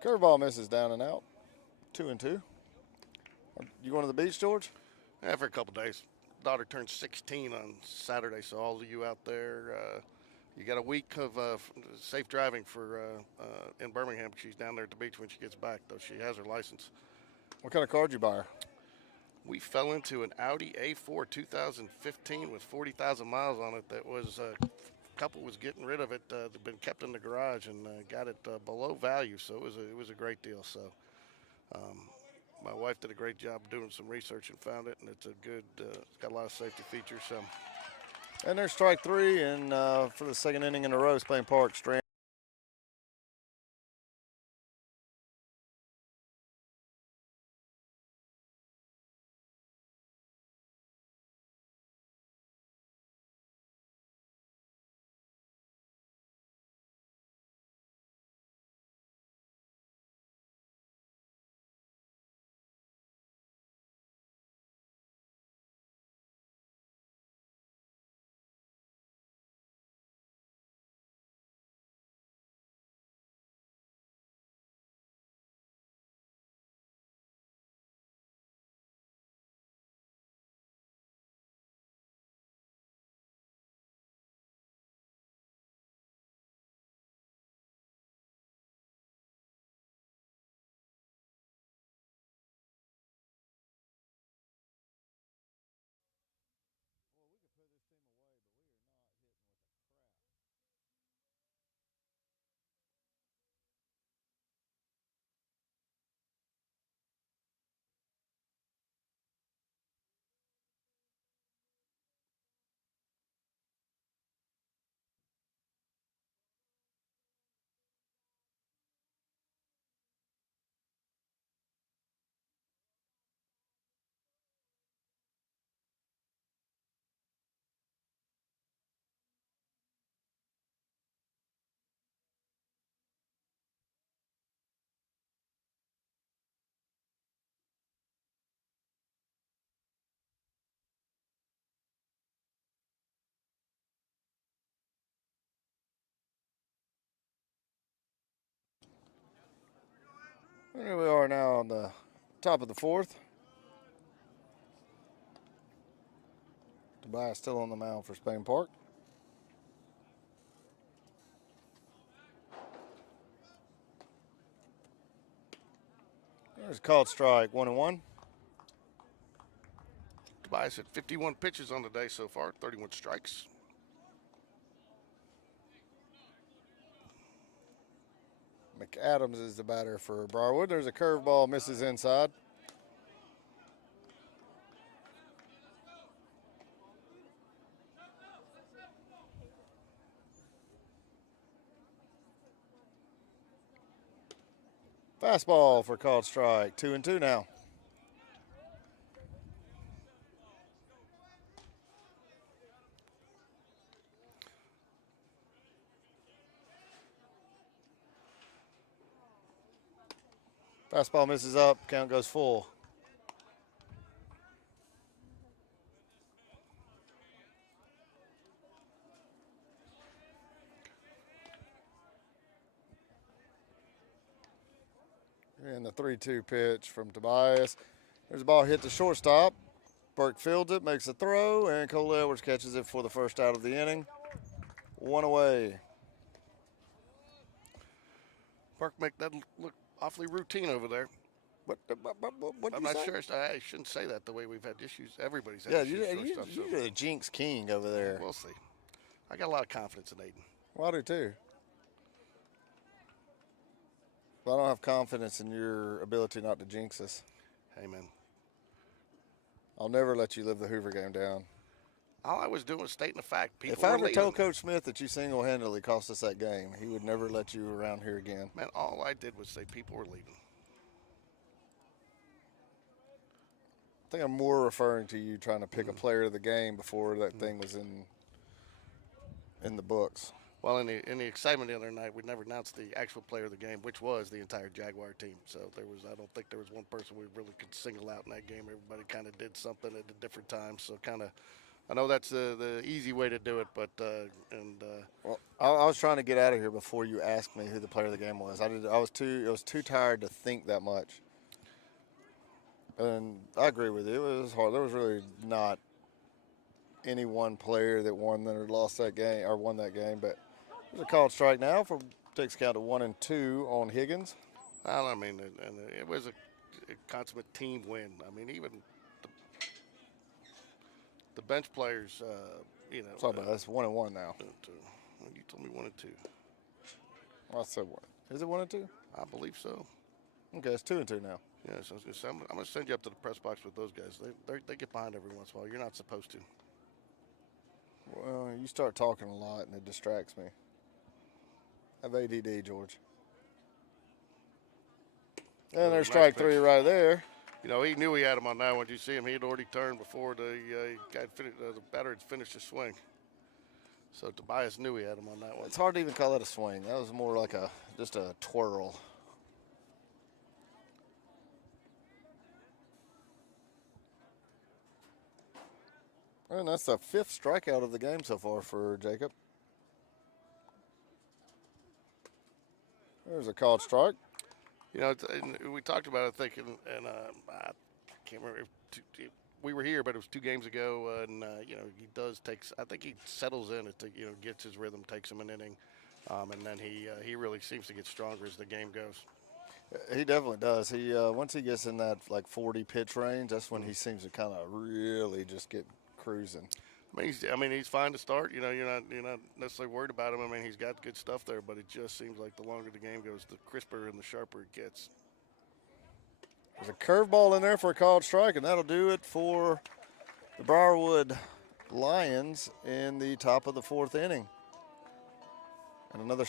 Curveball misses down and out. 2-2. You going to the beach, George? Yeah, for a couple days. Daughter turned 16 on Saturday, so all of you out there, you got a week of safe driving for in Birmingham. She's down there at the beach when she gets back, though she has her license. What kind of car did you buy her? We fell into an Audi A4 2015 with 40,000 miles on it. That was couple was getting rid of it. They'd been kept in the garage and got it below value, so it was a great deal. So my wife did a great job doing some research and found it, and it's a good. It's got a lot of safety features. So. And there's strike three, and for the second inning in a row, Spain Park Strand. Here we are now on the top of the fourth. Tobias still on the mound for Spain Park. There's a called strike, 1-1. Tobias had 51 pitches on the day so far, 31 strikes. McAdams is the batter for Briarwood. There's a curveball, misses inside. Fastball for called strike, 2-2 now. Fastball misses up, count goes full. And the 3-2 pitch from Tobias. There's a ball hit to shortstop. Burke fields it, makes a throw, and Cole Edwards catches it for the first out of the inning. One away. Burke make that look awfully routine over there. I'm not sure. I shouldn't say that the way we've had issues. Everybody's had issues. You're the jinx king over there. We'll see. I got a lot of confidence in Aiden. Well, I do too. But I don't have confidence in your ability not to jinx us. Hey, man. I'll never let you live the Hoover game down. All I was doing was stating a fact. If I ever told Coach Smith that you single-handedly cost us that game, he would never let you around here again. Man, all I did was say people were leaving. I think I'm more referring to you trying to pick a player of the game before that thing was in the books. Well, in the excitement the other night, we never announced the actual player of the game, which was the entire Jaguar team. So I don't think there was one person we really could single out in that game. Everybody kind of did something at a different time. So I know that's the easy way to do it, but well, I was trying to get out of here before you asked me who the player of the game was. It was too tired to think that much. And I agree with you. It was hard. There was really not any one player that won or lost that game or won that game. But there's a called strike now for takes count to 1-2 on Higgins. Well, I mean, and it was a consummate team win. I mean, even the bench players, you know. Sorry about that. It's 1-1 now. You told me 1-2. I said what? Is it 1-2? I believe so. Okay, it's 2-2 now. Yes, I was going to say, I'm going to send you up to the press box with those guys. They get behind every once in a while. You're not supposed to. Well, you start talking a lot and it distracts me. I have ADD, George. And there's strike three right there. You know, he knew he had him on that one. Did you see him? He had already turned before the batter had finished his swing. So Tobias knew he had him on that one. It's hard to even call that a swing. That was more like just a twirl. And that's the 5th strikeout of the game so far for Jacob. There's a called strike. You know, we talked about it, I think, and I can't remember. We were here, but it was 2 games ago, and you know, he does take. I think he settles in it, you know, gets his rhythm, takes him an inning, and then he really seems to get stronger as the game goes. He definitely does. He once he gets in that like 40 pitch range, that's when he seems to kind of really just get cruising. I mean, he's fine to start. You know, you're not necessarily worried about him. I mean, he's got good stuff there, but it just seems like the longer the game goes, the crisper and the sharper it gets. There's a curveball in there for a called strike, and that'll do it for the Briarwood Lions in the top of the 4th inning. And another.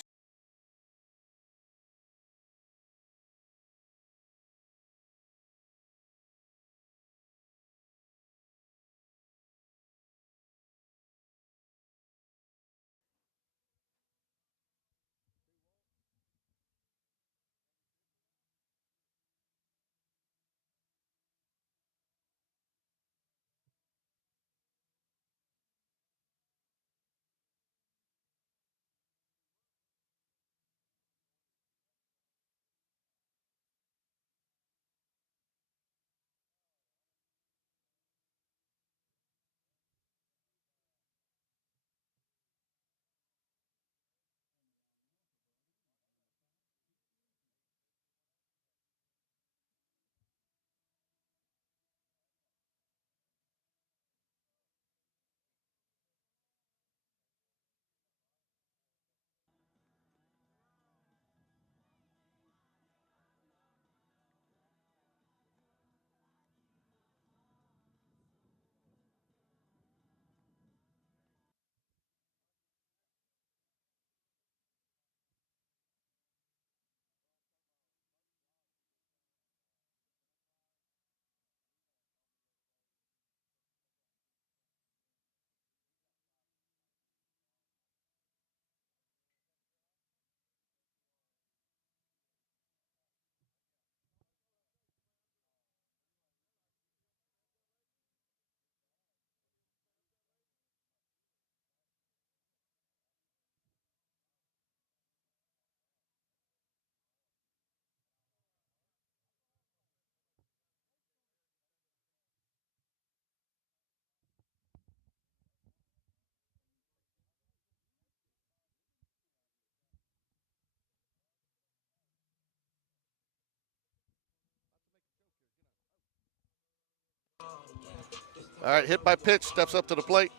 All right, hit by pitch, steps up to the plate.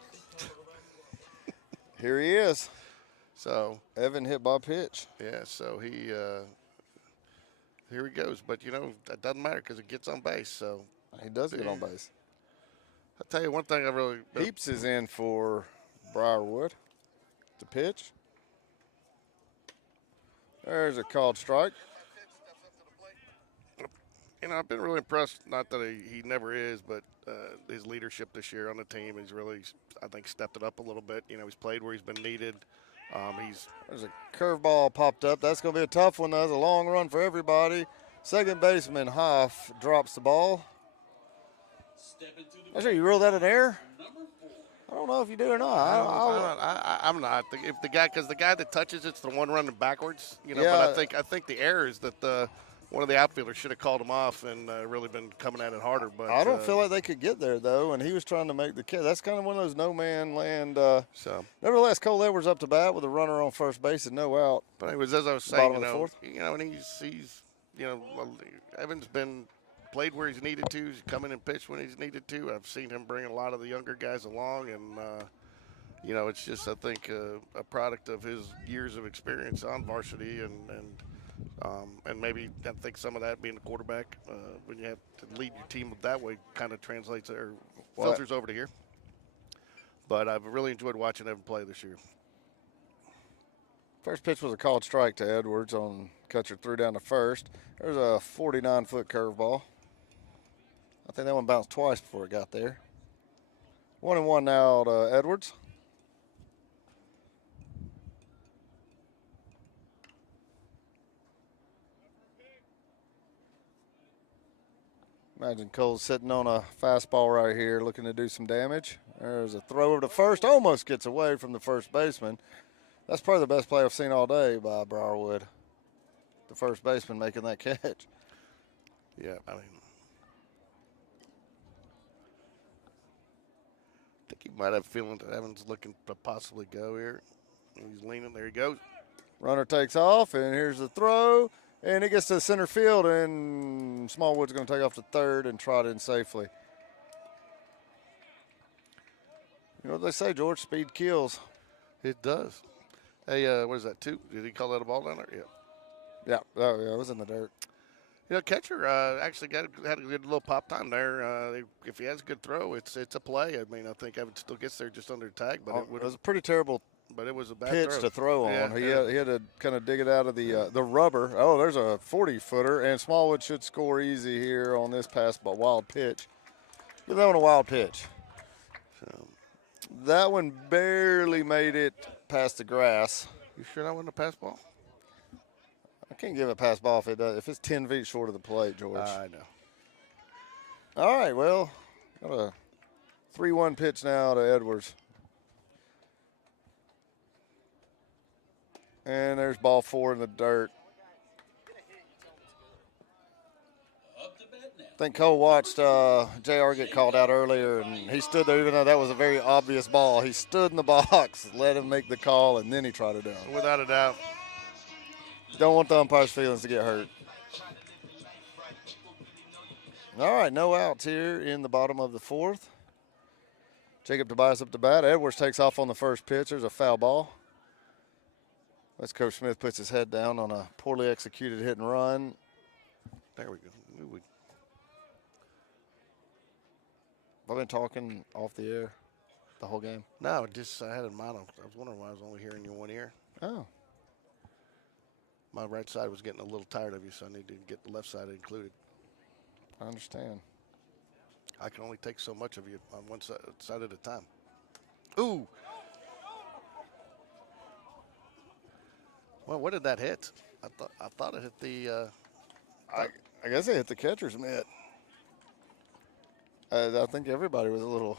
Here he is. So Evan hit by pitch. yeah, so here he goes. But you know that doesn't matter because it gets on base. So He does get on base. I'll tell you one thing I really Heaps is in for Briarwood. The pitch. There's a called strike. You know, I've been really impressed. Not that he never is, but his leadership this year on the team. He's really, I think, stepped it up a little bit. You know, he's played where he's been needed. There's a curveball popped up. That's going to be a tough one. That's a long run for everybody. Second baseman Hoff drops the ball. Actually, you rule that in air? I don't know if you do or not. I'm not. Because the guy that touches it's the one running backwards. You know, Yeah. but I think the error is that one of the outfielders should have called him off and really been coming at it harder. But I don't feel like they could get there, though, and he was trying to make the catch. That's kind of one of those no-man land. So, nevertheless, Cole Edwards up to bat with a runner on first base and no out. but anyways, as I was saying, and Evans been played where he's needed to. He's come in and pitched when he's needed to. I've seen him bring a lot of the younger guys along, and it's just, I think, a product of his years of experience on varsity, and maybe I think some of that being the quarterback, when you have to lead your team that way, kind of translates or filters over to here. But I've really enjoyed watching Evan play this year. First pitch was a called strike to Edwards on catcher threw down to first. There's a 49-foot curveball. I think that one bounced twice before it got there. 1-1 now to Edwards. Imagine Cole sitting on a fastball right here looking to do some damage. There's a throw over to first, almost gets away from the first baseman. That's probably the best play I've seen all day by Briarwood. The first baseman making that catch. Yeah, I think he might have a feeling that Evans looking to possibly go here. He's leaning. There he goes. Runner takes off, and here's the throw. And it gets to center field, and Smallwood's going to take off to third and trot in safely. You know what they say, George? Speed kills. It does. Hey, what is that, 2? Did he call that a ball down there? Yeah. Yeah, oh, yeah, it was in the dirt. Catcher actually had a good little pop time there. If he has a good throw, it's a play. I mean, I think Evans still gets there just under the tag, but it was a pretty terrible but it was a bad pitch to throw on. Yeah, he had to kind of dig it out of the rubber. Oh, there's a 40-footer, and Smallwood should score easy here on this pass, but wild pitch. Give that one a wild pitch. So, that one barely made it past the grass. You sure that wasn't a pass ball? I can't give it a pass ball if it's 10 feet short of the plate, George. I know. All right, well, got a 3-1 pitch now to Edwards. And there's ball 4 in the dirt. I think Cole watched JR get called out earlier, and he stood there, even though that was a very obvious ball. He stood in the box, let him make the call, and then he trotted down. Without a doubt. Don't want the umpire's feelings to get hurt. All right, no outs here in the bottom of the 4th. Jacob Tobias up to bat. Edwards takes off on the first pitch. There's a foul ball. As Coach Smith puts his head down on a poorly executed hit and run. There we go. I've been talking off the air the whole game. No, I had in mind. I was wondering why I was only hearing you one ear. Oh. My right side was getting a little tired of you, so I need to get the left side included. I understand. I can only take so much of you on one side at a time. Ooh. Well, what did that hit? I thought it hit the. I guess it hit the catcher's mitt. I think everybody was a little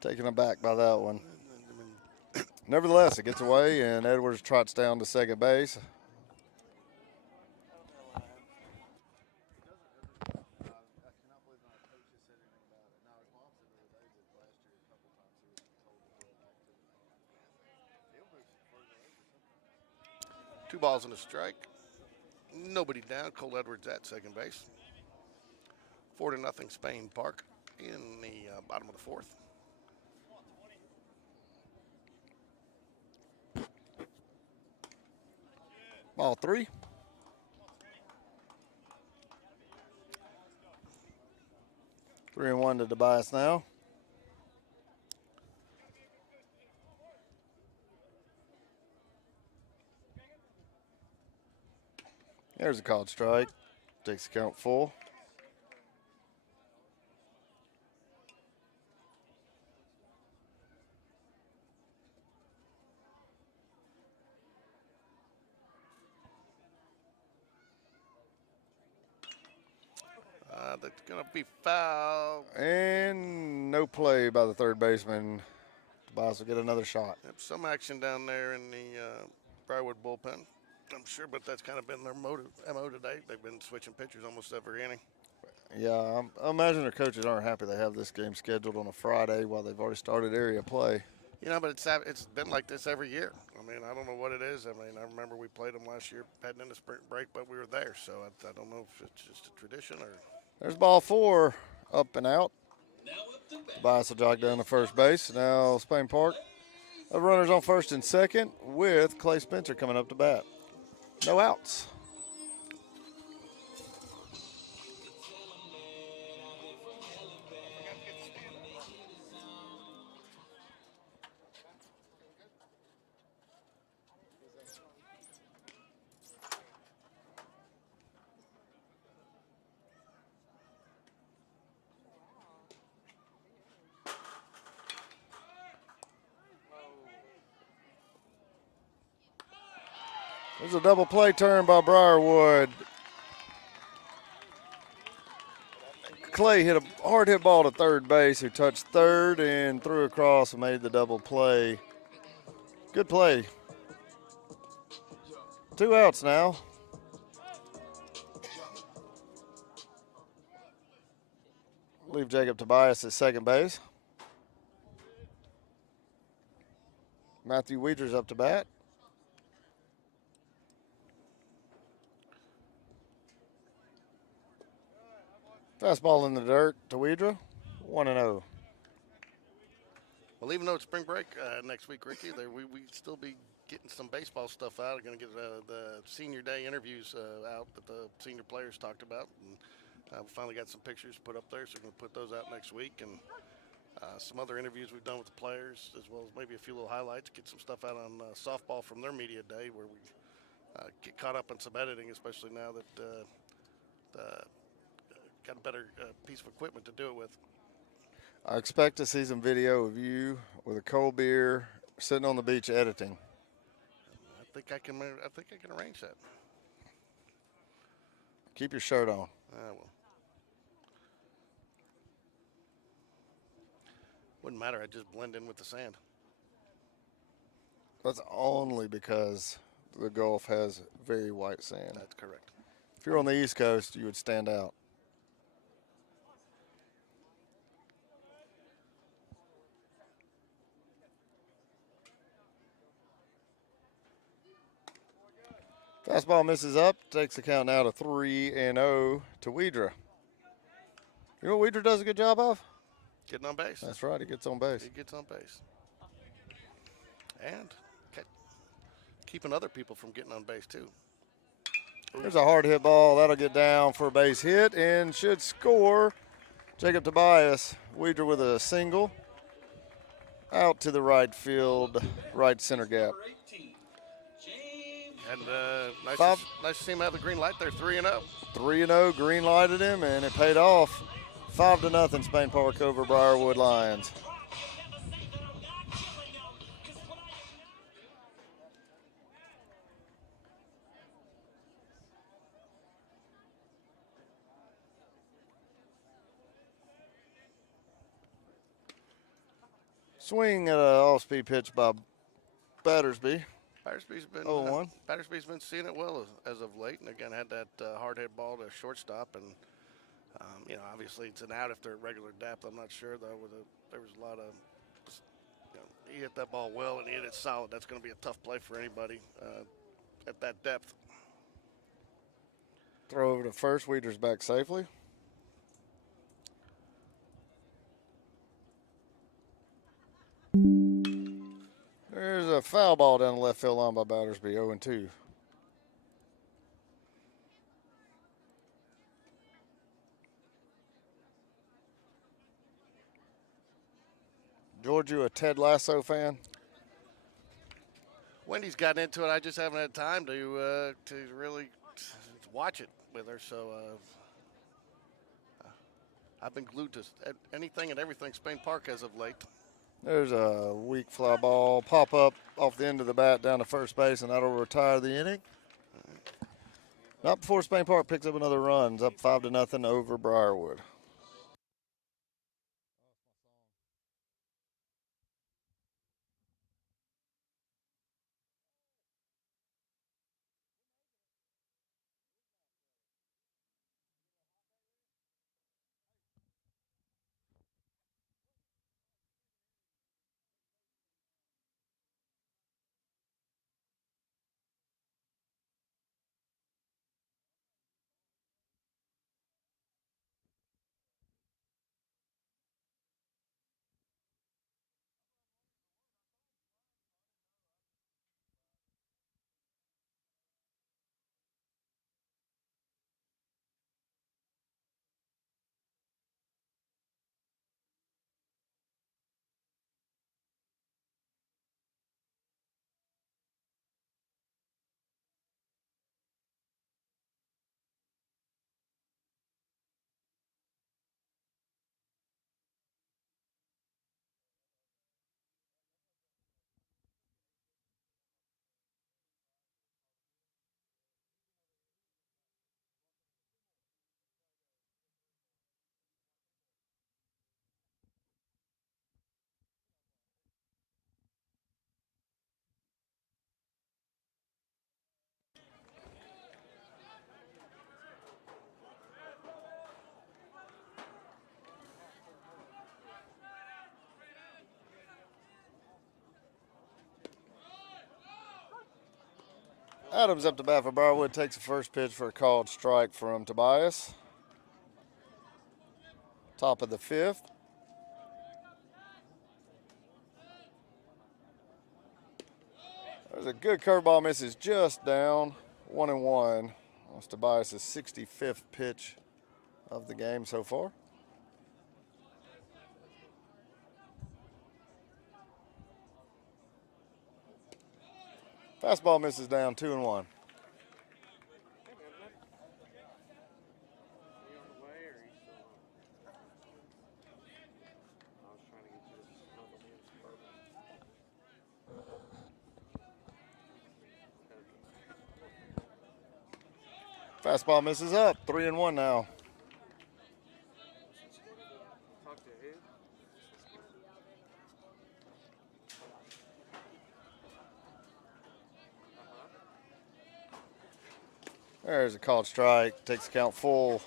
taken aback by that one. Nevertheless, it gets away, and Edwards trots down to second base. Two balls and a strike. Nobody down. Cole Edwards at second base. 4-0 Spain Park in the bottom of the 4th. Ball 3. Three and 1 to Tobias now. There's a called strike. Takes the count full. That's going to be foul. And no play by the third baseman. Tobias will get another shot. Yep, some action down there in the Briarwood bullpen. I'm sure, but that's kind of been their MO today. They've been switching pitchers almost every inning. Yeah, I imagine their coaches aren't happy they have this game scheduled on a Friday while they've already started area play. You know, but it's been like this every year. I mean, I don't know what it is. I mean, I remember we played them last year heading into spring break, but we were there. So I don't know if it's just a tradition or. There's ball 4, up and out. Now up to bat. Tobias will jog down to first base. Now Spain Park have runners on first and second with Clay Spencer coming up to bat. No outs. There's a double play turn by Briarwood. Clay hit a hard hit ball to third base, who touched third and threw across and made the double play. Good play. 2 outs now. Leave Jacob Tobias at second base. Matthew Weeder's up to bat. Fastball in the dirt to Weidra, 1-0. Well, even though it's spring break next week, Ricky, we still be getting some baseball stuff out. We're going to get the senior day interviews out that the senior players talked about. And we finally got some pictures put up there, so we're going to put those out next week. And some other interviews we've done with the players, as well as maybe a few little highlights. Get some stuff out on softball from their media day, where we get caught up in some editing, especially now that got a better piece of equipment to do it with. I expect to see some video of you with a cold beer sitting on the beach editing. I think I can arrange that. Keep your shirt on. I will. Wouldn't matter. I just blend in with the sand. That's only because the Gulf has very white sand. That's correct. If you're on the East Coast, you would stand out. Fastball misses up, takes the count now to 3-0 to Weidra. You know what Weidra does a good job of? Getting on base. That's right, he gets on base. He gets on base. And keeping other people from getting on base, too. There's a hard hit ball. That'll get down for a base hit and should score. Jacob Tobias, Weidra with a single. Out to the right field, right center gap. And nice to see him have the green light there, 3-0. 3-0, green lighted him, and it paid off. 5-0, Spain Park over Briarwood Lions. Swing at an off-speed pitch by Battersby. Battersby's been seeing it well as of late, and again had that hard hit ball to shortstop, and obviously it's an out if they're at regular depth. I'm not sure though. There was a lot of, he hit that ball well and he hit it solid. That's going to be a tough play for anybody at that depth. Throw over to first. Weeder's back safely. There's a foul ball down the left field line by Battersby, 0-2. George, you a Ted Lasso fan? Wendy's gotten into it. I just haven't had time to really watch it with her. So I've been glued to anything and everything Spain Park as of late. There's a weak fly ball, pop up off the end of the bat down to first base, and that'll retire the inning. Not before Spain Park picks up another run. It's up 5-0 over Briarwood. Adams up to bat for Briarwood, takes the first pitch for a called strike from Tobias. Top of the 5th. There's a good curveball, misses just down. 1-1. That's Tobias' 65th pitch of the game so far. Fastball misses down, 2-1. Fastball misses up, 3-1 now. There's a called strike, takes the count full.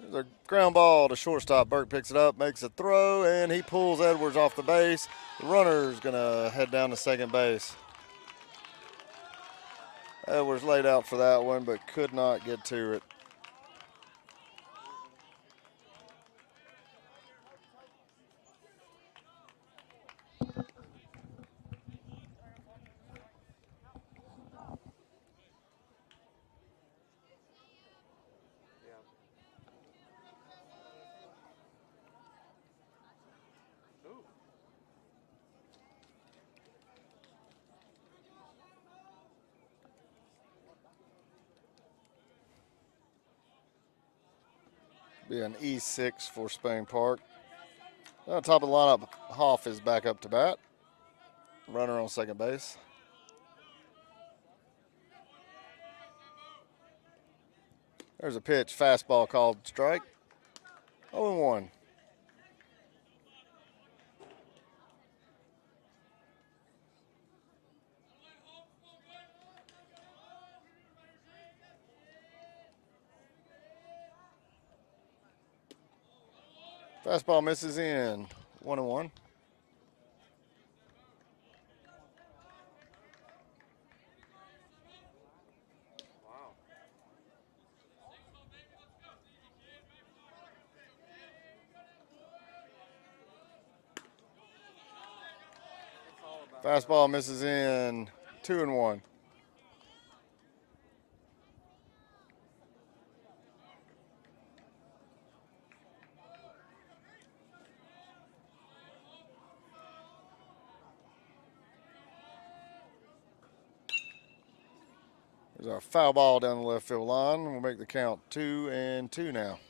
There's a ground ball to shortstop. Burke picks it up, makes a throw, and he pulls Edwards off the base. The runner's going to head down to second base. Edwards laid out for that one, but could not get to it. Be an E6 for Spain Park. On top of the lineup, Hoff is back up to bat. Runner on second base. There's a pitch, fastball called strike. 0-1. Fastball misses in. 1-1. Fastball misses in. 2-1. There's our foul ball down the left field line. We'll make the count 2-2 now.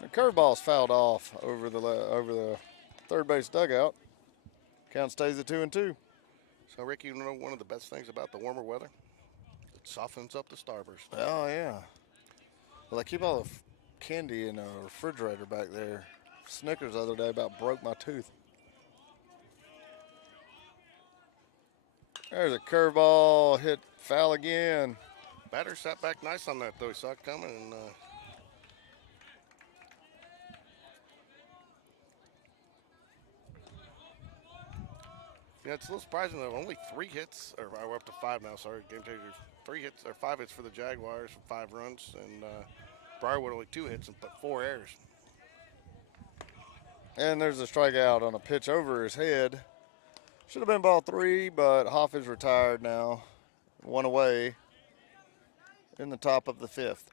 The curveball's fouled off over the third base dugout. Count stays at 2-2. So, Rick, you know one of the best things about the warmer weather? It softens up the starburst. Oh, yeah. Well, I keep all the candy in a refrigerator back there. Snickers the other day about broke my tooth. There's a curveball, hit foul again. Batter sat back nice on that, though. He saw it coming. And yeah, it's a little surprising, though. Only 3 hits, or we're up to 5 now, sorry, game changers. 5 hits for the Jaguars, 5 runs, and Briarwood only 2 hits and put 4 errors. And there's a strikeout on a pitch over his head. Should have been ball 3, but Hoff is retired now. 1 away in the top of the 5th.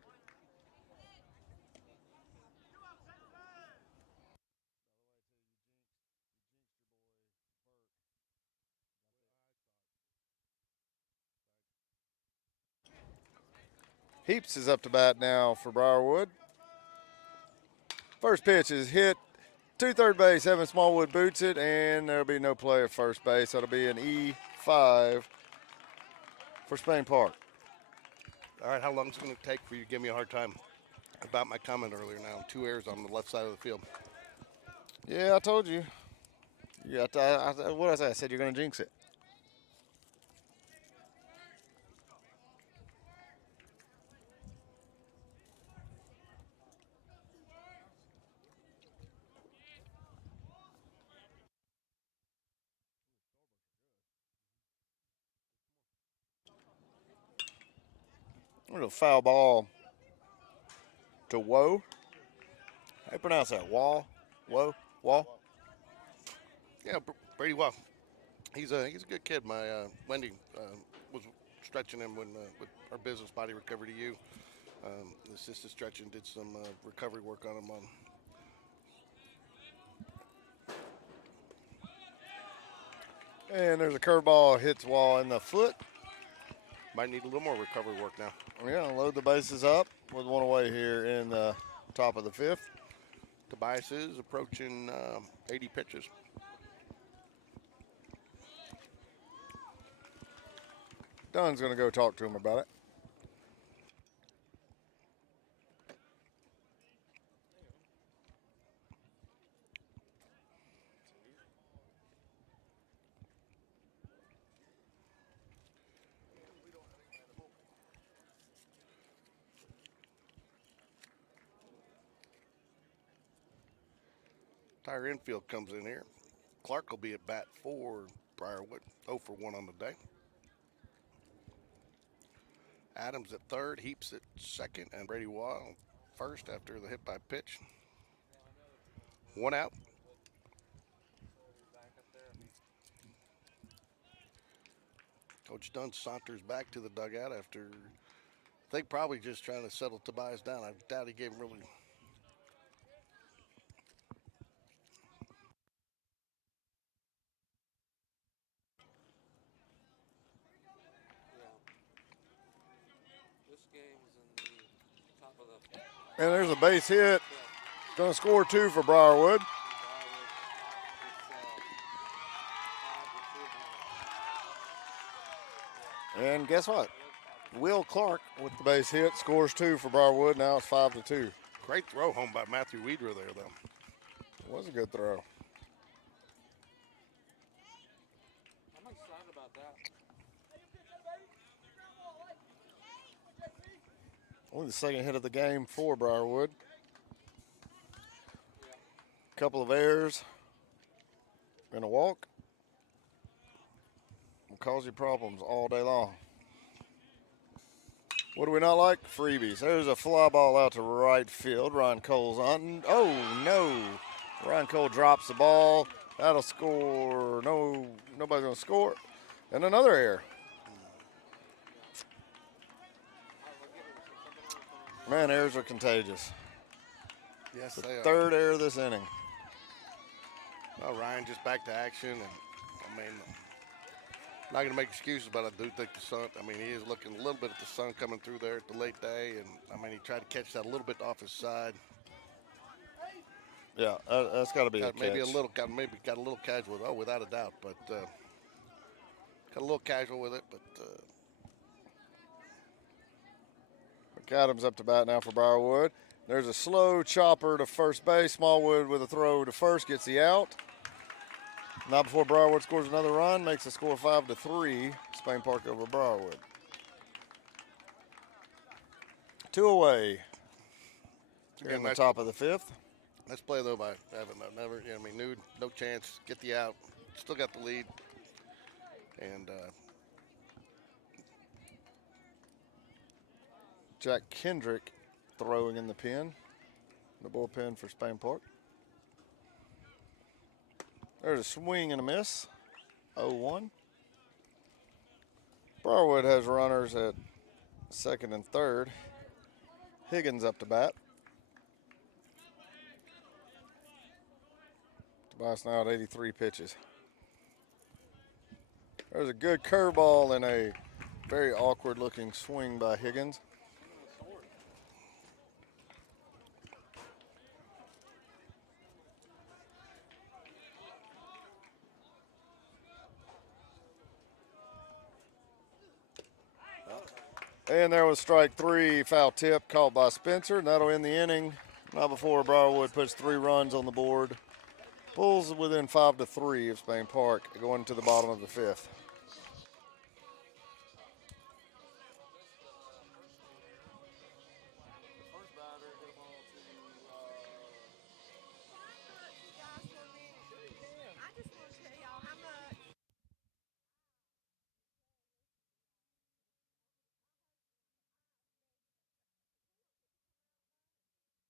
Heaps is up to bat now for Briarwood. First pitch is hit To third base, Evan Smallwood boots it, and there'll be no play at first base. That'll be an E5 for Spain Park. All right, how long is it going to take for you to give me a hard time about my comment earlier now? 2 errors on the left side of the field. Yeah, I told you. Yeah, what did I say? I said you're going to jinx it. A little foul ball to Woe. How do you pronounce that? Wall? Woe? Wall? Yeah, Brady Wall. He's a good kid. My Wendy was stretching him when with our business body recovery to you. Assisted stretching, did some recovery work on him. And there's a curveball, hits Wall in the foot. Might need a little more recovery work now. Yeah, load the bases up with one away here in the top of the fifth. Tobias is approaching 80 pitches. Dunn's going to go talk to him about it. Tyre infield comes in here. Clark will be at bat for Briarwood. 0 for 1 on the day. Adams at third, Heaps at second, and Brady Wall first after the hit by pitch. 1 out. Coach Dunn saunters back to the dugout after, I think, probably just trying to settle Tobias down. I doubt he gave him really. And there's a base hit. Going to score 2 for Briarwood. And guess what? Will Clark with the base hit scores 2 for Briarwood. Now it's 5-2. Great throw home by Matthew Weeder there, though. It was a good throw. I'm excited about that. Only the second hit of the game for Briarwood. Couple of errors. Gonna walk. Will cause you problems all day long. What do we not like? Freebies. There's a fly ball out to right field. Ryan Cole's on. Oh, no. Ryan Cole drops the ball. That'll score. No, nobody's going to score. And another error. Man, errors are contagious. Yes, The they are. third error this inning. Well, Ryan just back to action. And I mean, not going to make excuses, but I do think the sun, I mean, he is looking a little bit at the sun coming through there at the late day. And, I mean, he tried to catch that a little bit off his side. Yeah, that's got to be a catch. Maybe got a little casual with, without a doubt. But got a little casual with it. But McAdams up to bat now for Briarwood. There's a slow chopper to first base. Smallwood with a throw to first gets the out. Not before Briarwood scores another run, makes the score 5-3. Spain Park over Briarwood. 2 away. Here in the top of the fifth. Nice play though by Evan. No chance. Get the out. Still got the lead. And Jack Kendrick throwing in the pen. The bullpen for Spain Park. There's a swing and a miss. 0-1. Briarwood has runners at second and third. Higgins up to bat. Tobias now at 83 pitches. There's a good curveball and a very awkward looking swing by Higgins. And there was strike 3, foul tip called by Spencer, and that'll end the inning. Not before Briarwood puts 3 runs on the board. Pulls within 5-3 of Spain Park going to the bottom of the 5th. I've got several kids that go to Spain Park. You know, my wife is the one that Evan and them come to the stretch, you know, and so like they, I got a camera a year ago, last Christmas. It didn't come in till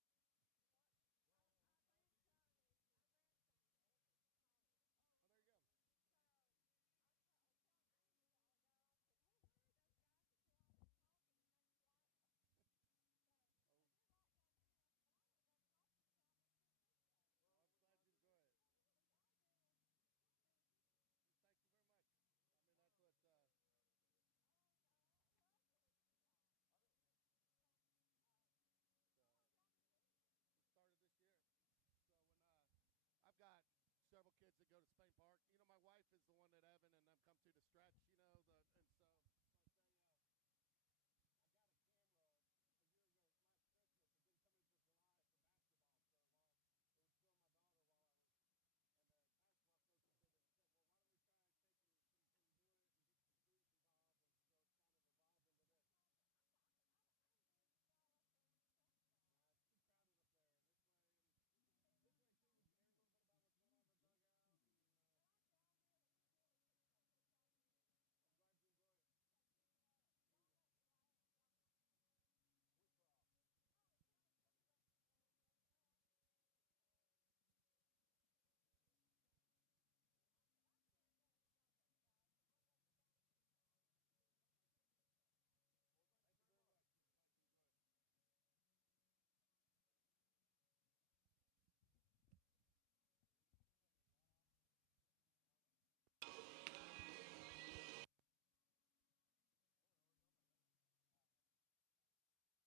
July for basketball, so while it was showing my daughter while I was, and the basketball coaches said, well, why don't we try taking from doing it and get some students involved, and so it's kind of evolved into this. It's too crowded up there. This way, and this way too, we can hear a little bit about what's going on in the dugout,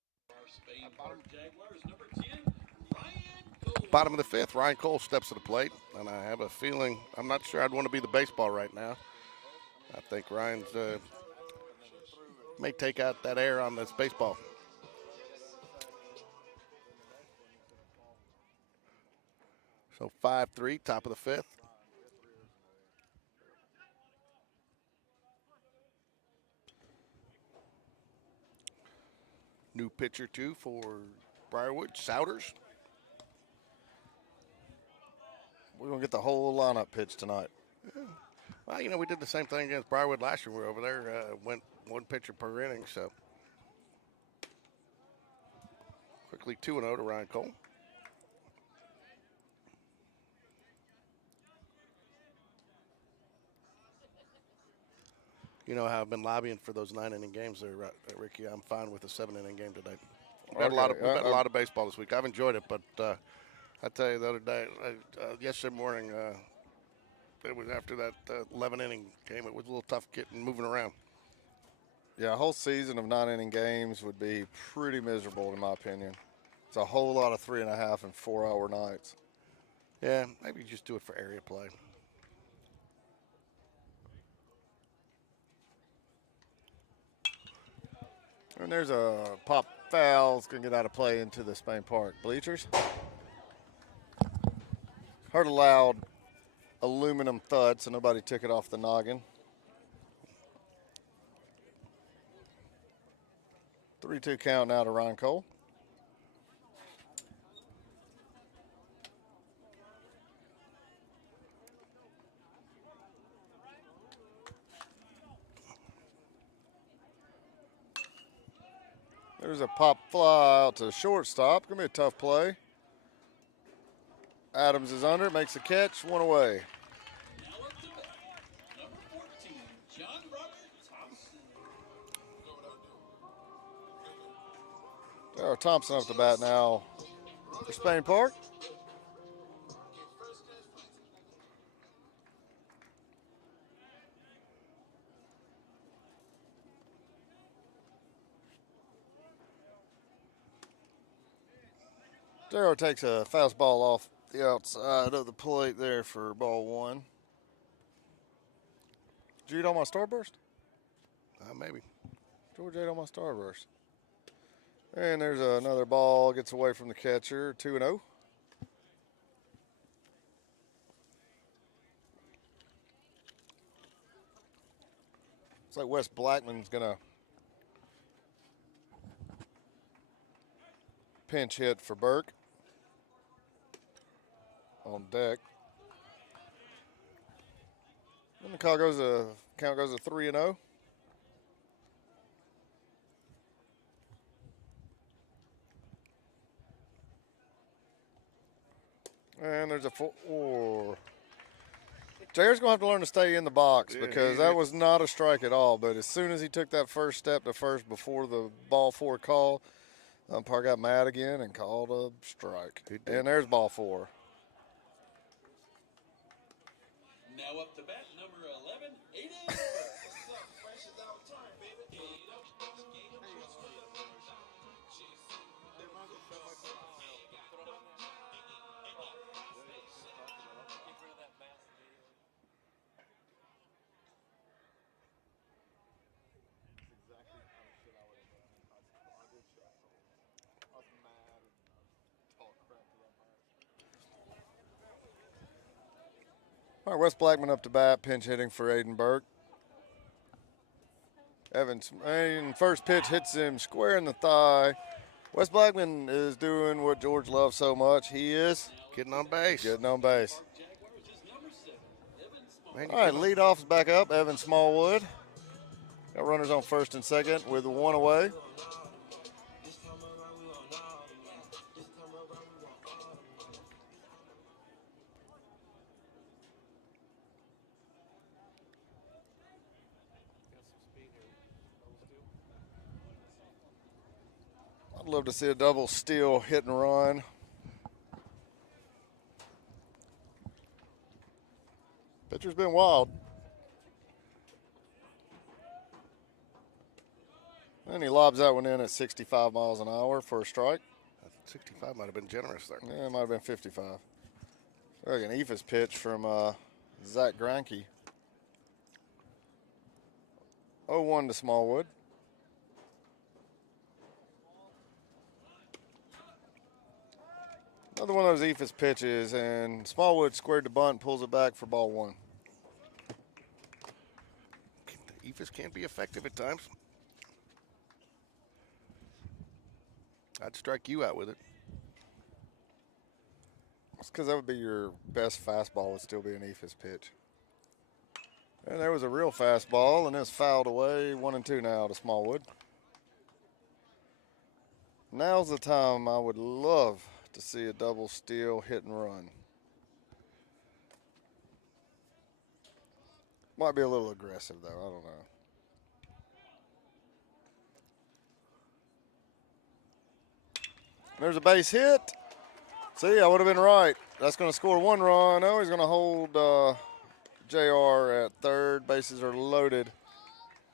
and I'm glad you enjoyed it. Spain Park Jaguars, number 10, Ryan Cole. Bottom of the 5th, Ryan Cole steps to the plate, and I have a feeling, I'm not sure I'd want to be the baseball right now. I think Ryan's may take out that air on this baseball. So 5-3, top of the 5th. New pitcher, too, for Briarwood, Souders. We're going to get the whole lineup pitched tonight. Yeah. Well, you know, we did the same thing against Briarwood last year. We were over there, went 1 pitcher per inning, so. Quickly 2-0 to Ryan Cole. You know how I've been lobbying for those 9-inning games there, Ricky. I'm fine with a 7-inning game today. We've had a lot of baseball this week. I've enjoyed it, but I tell you the other day, yesterday morning, it was after that 11-inning game. It was a little tough getting moving around. Yeah, a whole season of 9-inning games would be pretty miserable in my opinion. It's a whole lot of 3.5 and 4-hour nights. Yeah, maybe just do it for area play. And there's a pop foul. It's going to get out of play into the Spain Park bleachers. Heard a loud aluminum thud, so nobody took it off the noggin. 3-2 count now to Ryan Cole. There's a pop fly out to shortstop. Gonna be a tough play. Adams is under, makes a catch, 1 away. Now up to bat, number 14, John Robert Thompson. There, Thompson up to bat now for Spain Park. Darrow takes a fastball off the outside of the plate there for ball 1. Did you read all my starburst? Maybe. George ate all my Starburst. And there's another ball, gets away from the catcher, 2-0. Looks like Wes Blackman's going to pinch hit for Burke on deck. And the count goes to 3-0. And there's a 4. Jared's going to have to learn to stay in the box because that was not a strike at all. But as soon as he took that first step to first before the ball 4 call, umpire got mad again and called a strike. And there's ball 4. Now up to bat, number 11, Aiden. Fresh is our turn, baby. All right, Wes Blackman up to bat, pinch hitting for Aiden Burke. Evans, and first pitch hits him square in the thigh. Wes Blackman is doing what George loves so much. He is Getting on base. getting on base. Jaguars is number 7, Evan Small. Man, All right, leadoff is back up. Evan Smallwood. Got runners on first and second with 1 away. I'd love to see a double steal hit and run. Pitcher's been wild. And he lobs that one in at 65 miles an hour for a strike. 65 might have been generous there. Yeah, it might have been 55. Like an Ephus pitch from Zach Granke. 0-1 to Smallwood. Another one of those Ephus pitches, and Smallwood squared the bunt, pulls it back for ball 1. The Ephus can be effective at times. I'd strike you out with it. It's because that would be your best fastball, would still be an Ephus pitch. And there was a real fastball, and it's fouled away. 1-2 now to Smallwood. Now's the time I would love to see a double steal hit and run. Might be a little aggressive, though. I don't know. There's a base hit. See, I would have been right. That's going to score 1 run. Oh, he's going to hold JR at third. Bases are loaded.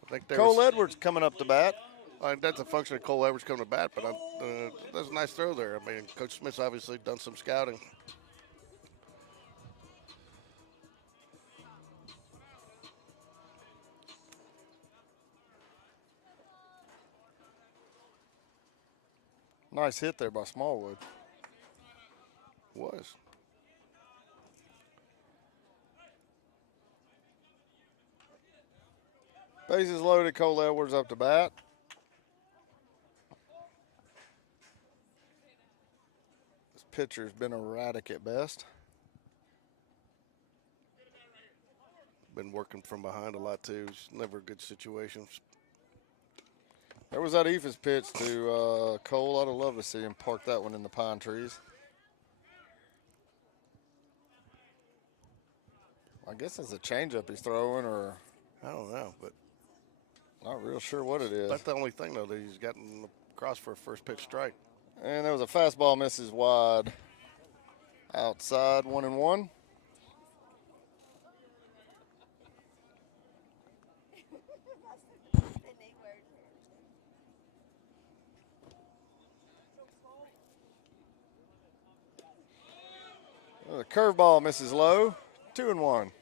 I think Cole Edwards coming up to bat. I think that's a function of Cole Edwards coming to bat, but that's a nice throw there. I mean, Coach Smith's obviously done some scouting. Nice hit there by Smallwood. Was. Bases loaded, Cole Edwards up to bat. This pitcher's been erratic at best. Been working from behind a lot, too. It's never a good situation. There was that Ephus pitch to Cole. I'd have loved to see him park that one in the pine trees. I guess it's a changeup he's throwing, or I don't know, but not real sure what it is. that's the only thing, though, that he's gotten across for a first pitch strike. And there was a fastball misses wide outside, 1-1. The curveball misses low, 2-1.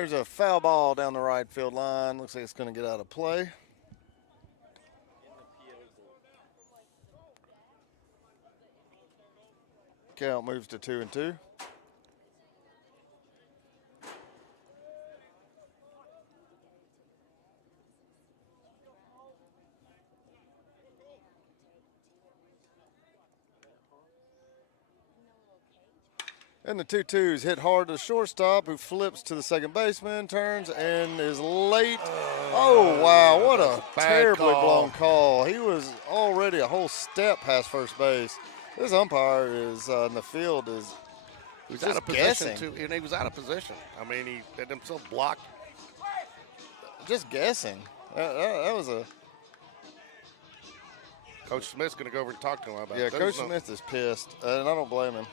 There's a foul ball down the right field line. Looks like it's going to get out of play. Count moves to 2-2. And the 2-2s hit hard to the shortstop, who flips to the second baseman, turns, and is late. Oh, wow, what a terribly blown call. He was already a whole step past first base. This umpire is in the field is He was just out of position, guessing. too, and he was out of position. I mean, he had himself blocked. Just guessing. That was a Coach Smith's going to go over and talk to him about yeah. it. Coach Smith is pissed, and I don't blame him.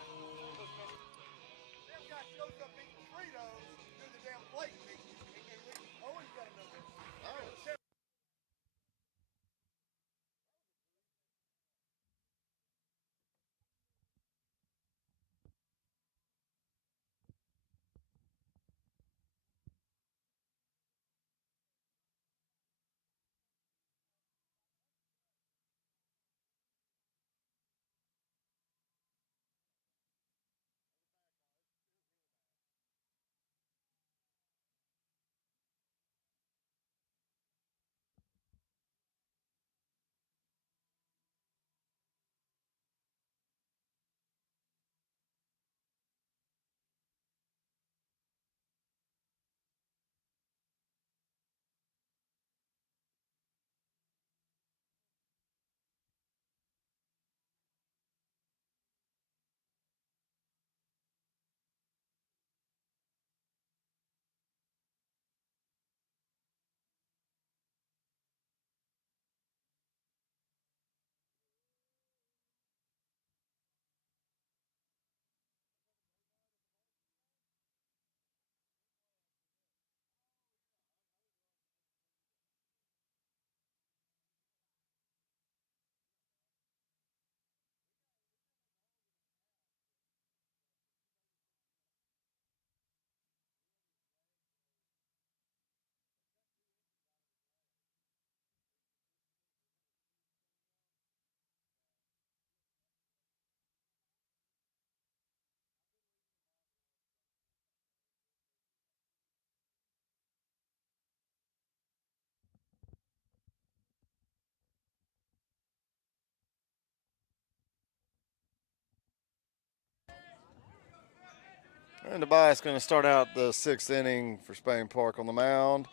And Tobias going to start out the 6th inning for Spain Park on the mound.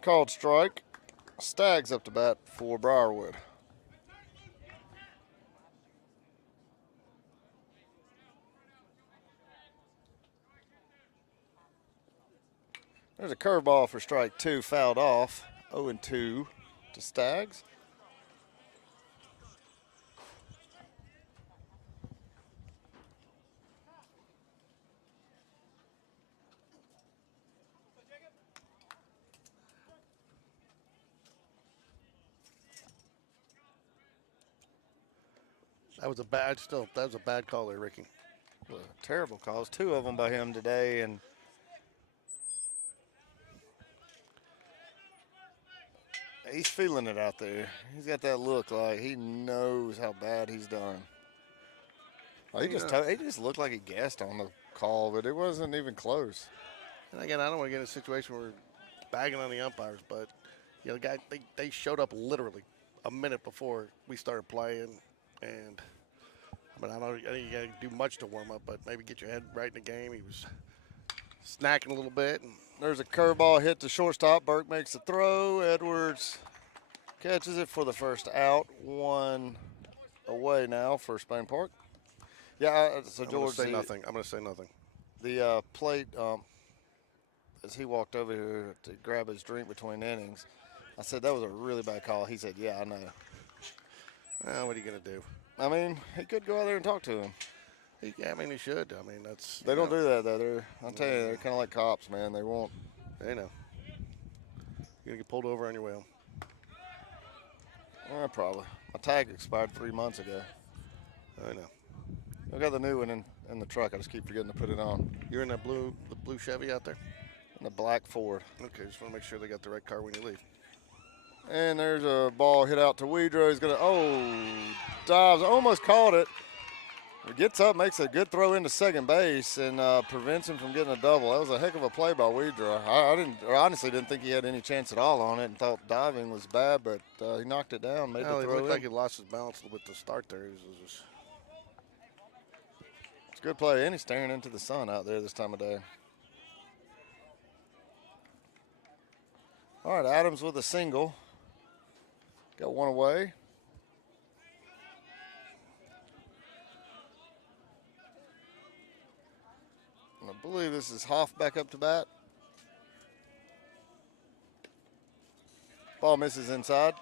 Called strike. Stags up to bat for Briarwood. There's a curveball for strike 2, fouled off. 0-2 to Stags. That was a bad call there, Ricky. Terrible calls. 2 of them by him today, and he's feeling it out there. He's got that look like he knows how bad he's done. He just looked like he guessed on the call, but it wasn't even close. And again, I don't want to get in a situation where we're bagging on the umpires, but you know, the guy they showed up literally a minute before we started playing, and I mean, I don't think you got to do much to warm up, but maybe get your head right in the game. He was snacking a little bit. And there's a curveball hit to shortstop. Burke makes the throw. Edwards catches it for the first out. 1 away now for Spain Park. Yeah, so I'm George. I'm going to say nothing. The plate, as he walked over here to grab his drink between innings, I said that was a really bad call. He said, "Yeah, I know." Well, what are you going to do? I mean, he could go out there and talk to him. Yeah, I mean, he should. I mean, that's. They don't do that though. I'll tell you, they're kind of like cops, man. They won't. They know. You're going to get pulled over on your way home. Probably. My tag expired 3 months ago. I know. I got the new one in the truck. I just keep forgetting to put it on. You're in that blue Chevy out there? and the black Ford. Okay, just want to make sure they got the right car when you leave. And there's a ball hit out to Wedro. He's going to, dives, almost caught it. He gets up, makes a good throw into second base, and prevents him from getting a double. That was a heck of a play by Wedro. I honestly didn't think he had any chance at all on it and thought diving was bad, but he knocked it down, made the He throw looked in. like he lost his balance with the start there. It's a good play, and he's staring into the sun out there this time of day. All right, Adams with a single. Got one away. And I believe this is Hoff back up to bat. Ball misses inside.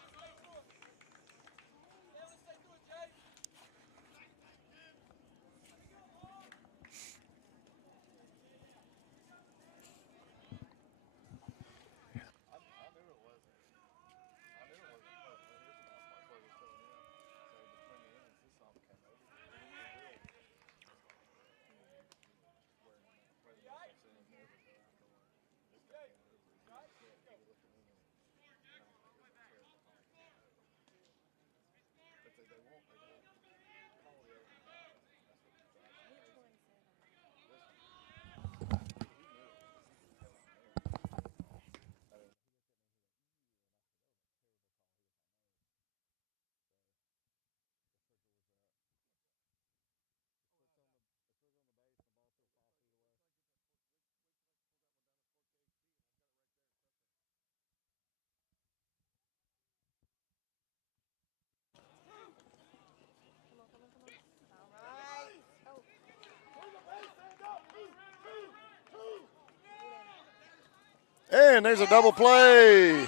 And there's a double play.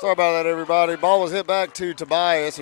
Sorry about that, everybody. Ball was hit back to Tobias.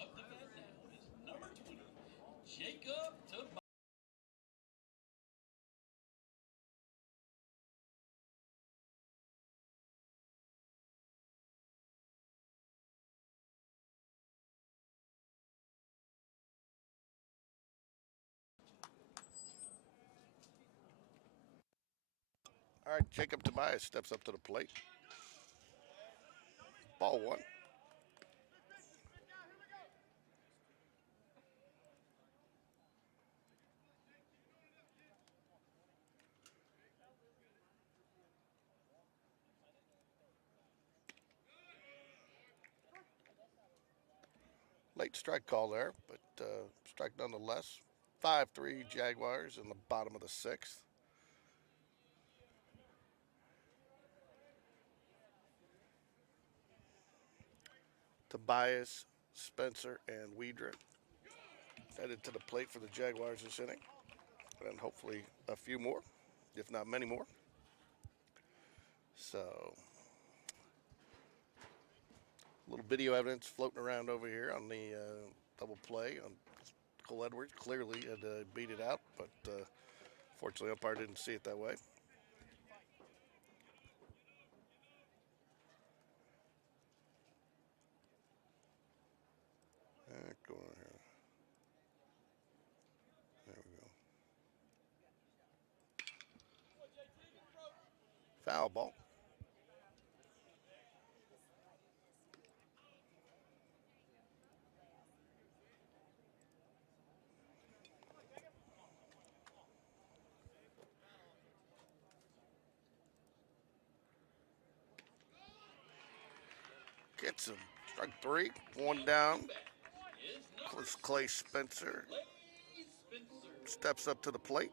Up to bat now is number 20, Jacob Tobias. All right, Jacob Tobias steps up to the plate. Ball one. Late strike call there, but strike nonetheless. 5-3 Jaguars in the bottom of the sixth. Tobias, Spencer, and Weidra headed to the plate for the Jaguars this inning. And hopefully a few more, if not many more. So little video evidence floating around over here on the double play on Cole Edwards. Clearly had beat it out, but fortunately umpire didn't see it that way. Go on here. There we go. Foul ball. Gets him. Strike 3. 1 down. Clay Spencer steps up to the plate.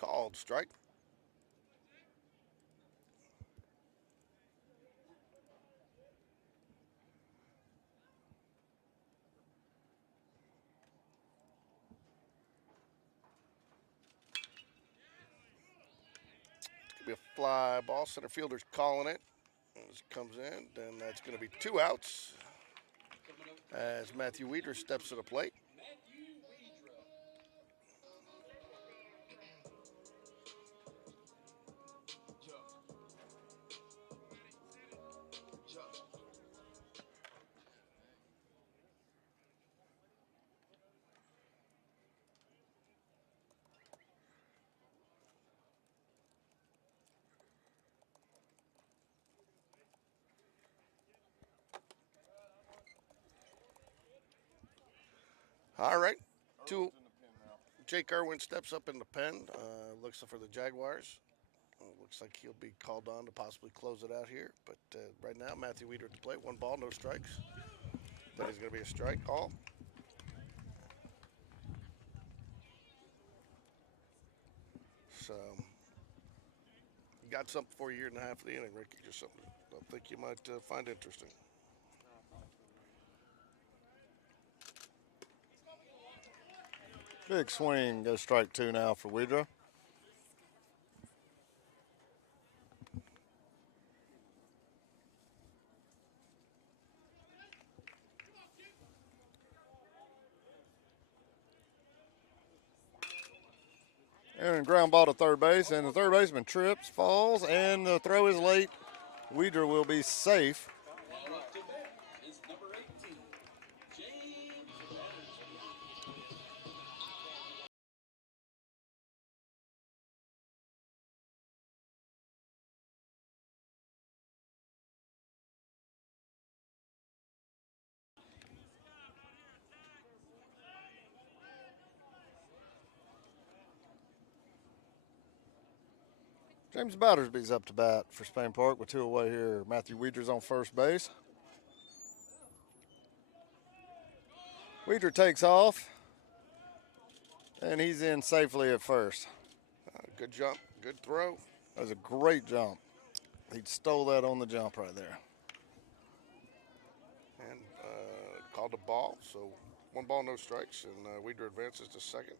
Called strike. Be a fly ball. Center fielder's calling it. As it comes in, then that's going to be 2 outs as Matthew Weeder steps to the plate. All right. Jake Irwin steps up in the pen. Looks for the Jaguars. Looks like he'll be called on to possibly close it out here. But right now, Matthew Weeder at the plate. 1 ball, no strikes. That is going to be a strike call. So, you got something for a year and a half of the inning, Ricky. Just something I think you might find interesting. Big swing, goes strike 2 now for Weidra. And ground ball to third base, and the third baseman trips, falls, and the throw is late. Weidra will be safe. And up to bat is number 18, James Varsity. James Battersby's up to bat for Spain Park with 2 away here. Matthew Weidra's on first base. Weidra takes off, and he's in safely at first. Good jump, good throw. That was a great jump. He stole that on the jump right there. And called a ball, so 1 ball, no strikes, and Weeder advances to second.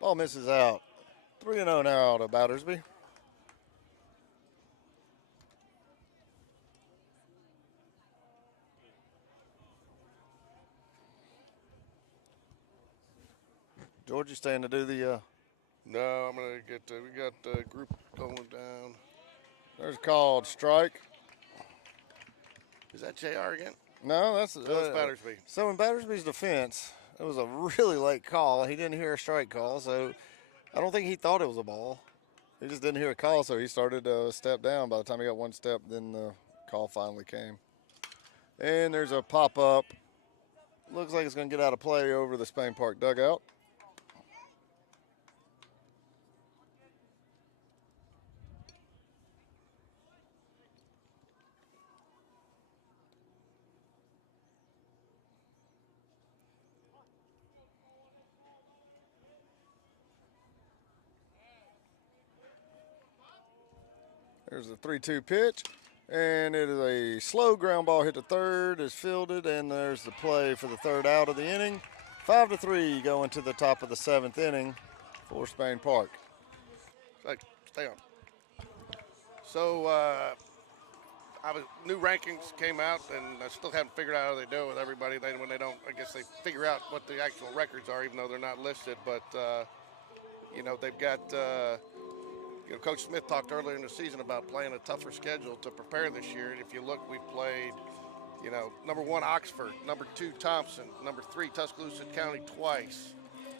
Ball misses out. 3-0 now to Battersby. George, you staying to do the... No, I'm going to get, we got the group going down. There's called strike. Is that JR again? No, that's Battersby. So in Battersby's defense, it was a really late call. He didn't hear a strike call, so I don't think he thought it was a ball. He just didn't hear a call, so he started to step down. By the time he got one step, then the call finally came. And there's a pop-up. Looks like it's going to get out of play over the Spain Park dugout. There's the 3-2 pitch, and it is a slow ground ball hit to third, is fielded, and there's the play for the third out of the inning. 5-3 going to the top of the 7th inning for Spain Park. Stay on. So, new rankings came out, and I still haven't figured out how they do it with everybody. When they don't, I guess they figure out what the actual records are, even though they're not listed. But, they've got, Coach Smith talked earlier in the season about playing a tougher schedule to prepare this year. And if you look, we've played, number 1, Oxford, number 2, Thompson, number 3, Tuscaloosa County twice.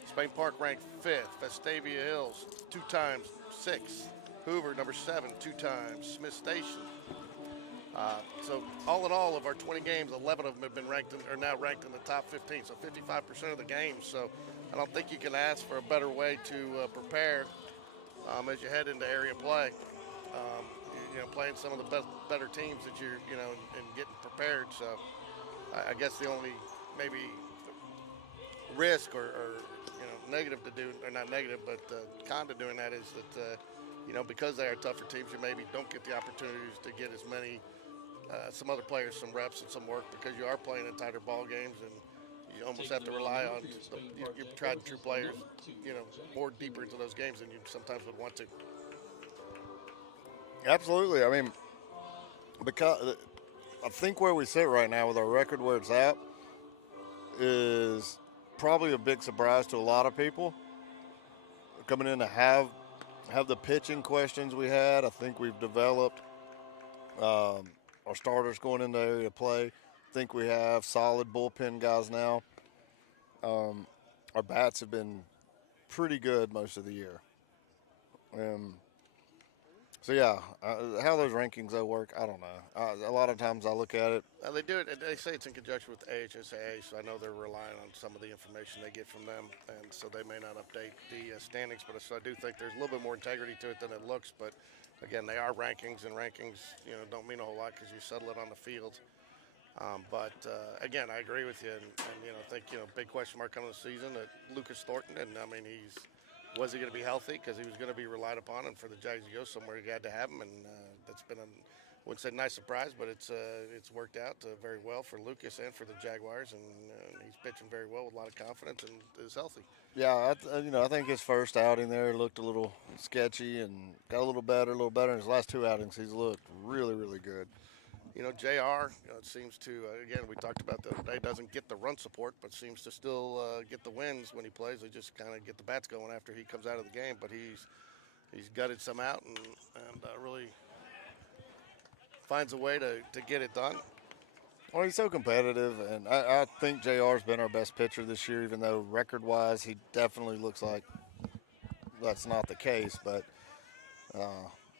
Spain Park ranked 5th, Vestavia Hills 2 times, 6th. Hoover, number 7, 2 times. Smith Station. So all in all, of our 20 games, 11 of them have been are now ranked in the top 15. So 55% of the games. So I don't think you can ask for a better way to prepare as you head into area play. Playing some of the better teams that you're, and getting prepared. So I guess the only maybe risk or negative to do, or not negative, but con to doing that is that, because they are tougher teams, you maybe don't get the opportunities to get as many, some other players, some reps and some work, because you are playing in tighter ball games, and you almost have to rely on your tried and true players, more deeper into those games than you sometimes would want to. Absolutely. I mean, because I think where we sit right now with our record where it's at is probably a big surprise to a lot of people. Coming in to have the pitching questions we had. I think we've developed our starters going into area play. I think we have solid bullpen guys now. Our bats have been pretty good most of the year. How those rankings though work, I don't know. A lot of times I look at it. They do it. They say it's in conjunction with the AHSAA, so I know they're relying on some of the information they get from them, and so they may not update the standings. But so I do think there's a little bit more integrity to it than it looks. But again, they are rankings, and rankings, don't mean a whole lot because you settle it on the field. Again, I agree with you, and I think big question mark coming the season at Lucas Thornton, and I mean was he going to be healthy? Because he was going to be relied upon, and for the Jags to go somewhere, you had to have him, and that's been I wouldn't say nice surprise, but it's worked out very well for Lucas and for the Jaguars, and he's pitching very well with a lot of confidence and is healthy. Yeah, I think his first outing there looked a little sketchy and got a little better. In his last 2 outings, he's looked really, really good. JR, it seems to, again, we talked about the other day, doesn't get the run support, but seems to still get the wins when he plays. They just kind of get the bats going after he comes out of the game, but he's gutted some out and really finds a way to get it done. Well, he's so competitive, and I think JR's been our best pitcher this year, even though record-wise he definitely looks like that's not the case. But,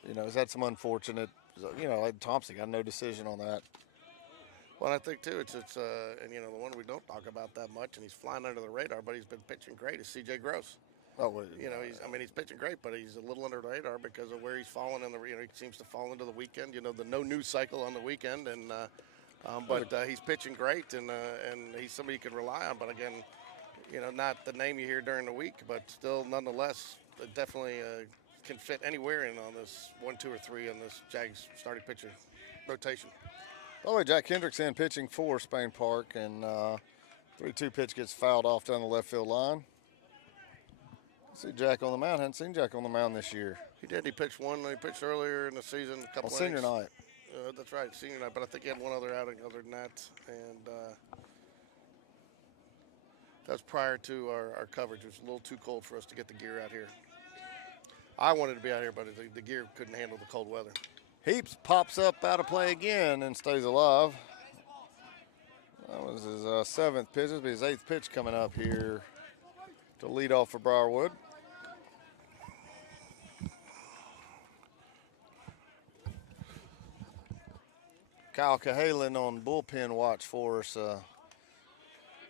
he's had some unfortunate, like Thompson got no decision on that. Well, I think, too, it's and, the one we don't talk about that much, and he's flying under the radar, but he's been pitching great, is C.J. Gross. Oh, well, he's pitching great, but he's a little under the radar because of where he's fallen in the, he seems to fall into the weekend, the no news cycle on the weekend, and he's pitching great, and he's somebody you can rely on. But again, not the name you hear during the week, but still, nonetheless, definitely can fit anywhere in on this 1, 2, or 3 on this Jags starting pitcher rotation. By the way, Jack Hendrickson pitching for Spain Park, and 3-2 pitch gets fouled off down the left field line. See Jack on the mound. Hadn't seen Jack on the mound this year. He did. He pitched one. He pitched earlier in the season. A couple senior innings. night. That's right, senior night. But I think he had one other outing other than that. And that was prior to our coverage. It was a little too cold for us to get the gear out here. I wanted to be out here, but the gear couldn't handle the cold weather. Heaps pops up out of play again and stays alive. This is his seventh pitch. This will be his eighth pitch coming up here to lead off for Briarwood. Kyle Cahalan on bullpen watch for us.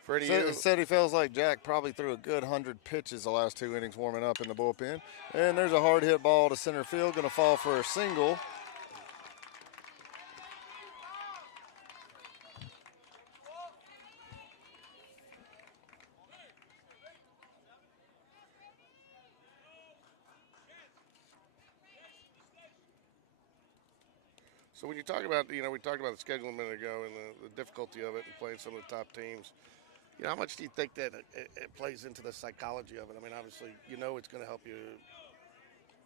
Freddie, Said he feels like Jack probably threw a good 100 pitches the last 2 innings warming up in the bullpen. And there's a hard hit ball to center field, going to fall for a single. So when you talk about, we talked about the schedule a minute ago and the difficulty of it and playing some of the top teams. How much do you think that it plays into the psychology of it? I mean, obviously, it's going to help you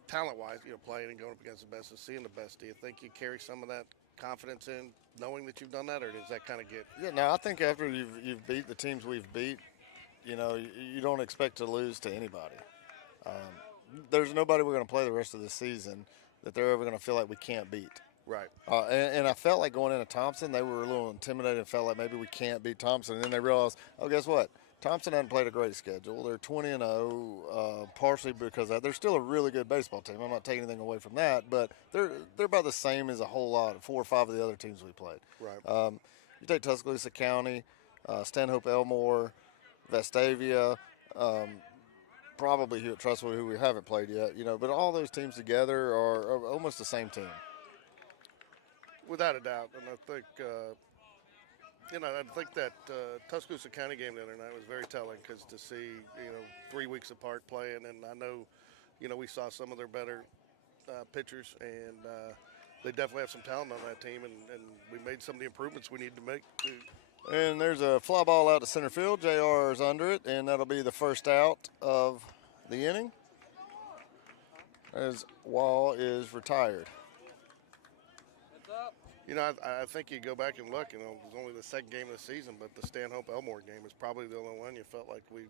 talent-wise, playing and going up against the best and seeing the best. Do you think you carry some of that confidence in knowing that you've done that, or does that kind of get? Yeah, no, I think after you've beat the teams we've beat, you don't expect to lose to anybody. There's nobody we're going to play the rest of the season that they're ever going to feel like we can't beat. Right. And I felt like going into Thompson, they were a little intimidated and felt like maybe we can't beat Thompson. And then they realized, oh, guess what? Thompson hasn't played a great schedule. They're 20-0, partially because they're still a really good baseball team. I'm not taking anything away from that, but they're about the same as a whole lot of 4 or 5 of the other teams we played. Right. You take Tuscaloosa County, Stanhope Elmore, Vestavia, probably Hewitt Trustwood, who we haven't played yet. But all those teams together are almost the same team. Without a doubt, and I think, I think that Tuscaloosa County game the other night was very telling because to see, 3 weeks apart playing, and I know, we saw some of their better pitchers, and they definitely have some talent on that team, and we made some of the improvements we need to make. And there's a fly ball out to center field. JR is under it, and that'll be the first out of the inning as Wall is retired. I think you go back and look, it was only the second game of the season, but the Stanhope Elmore game is probably the only one you felt like we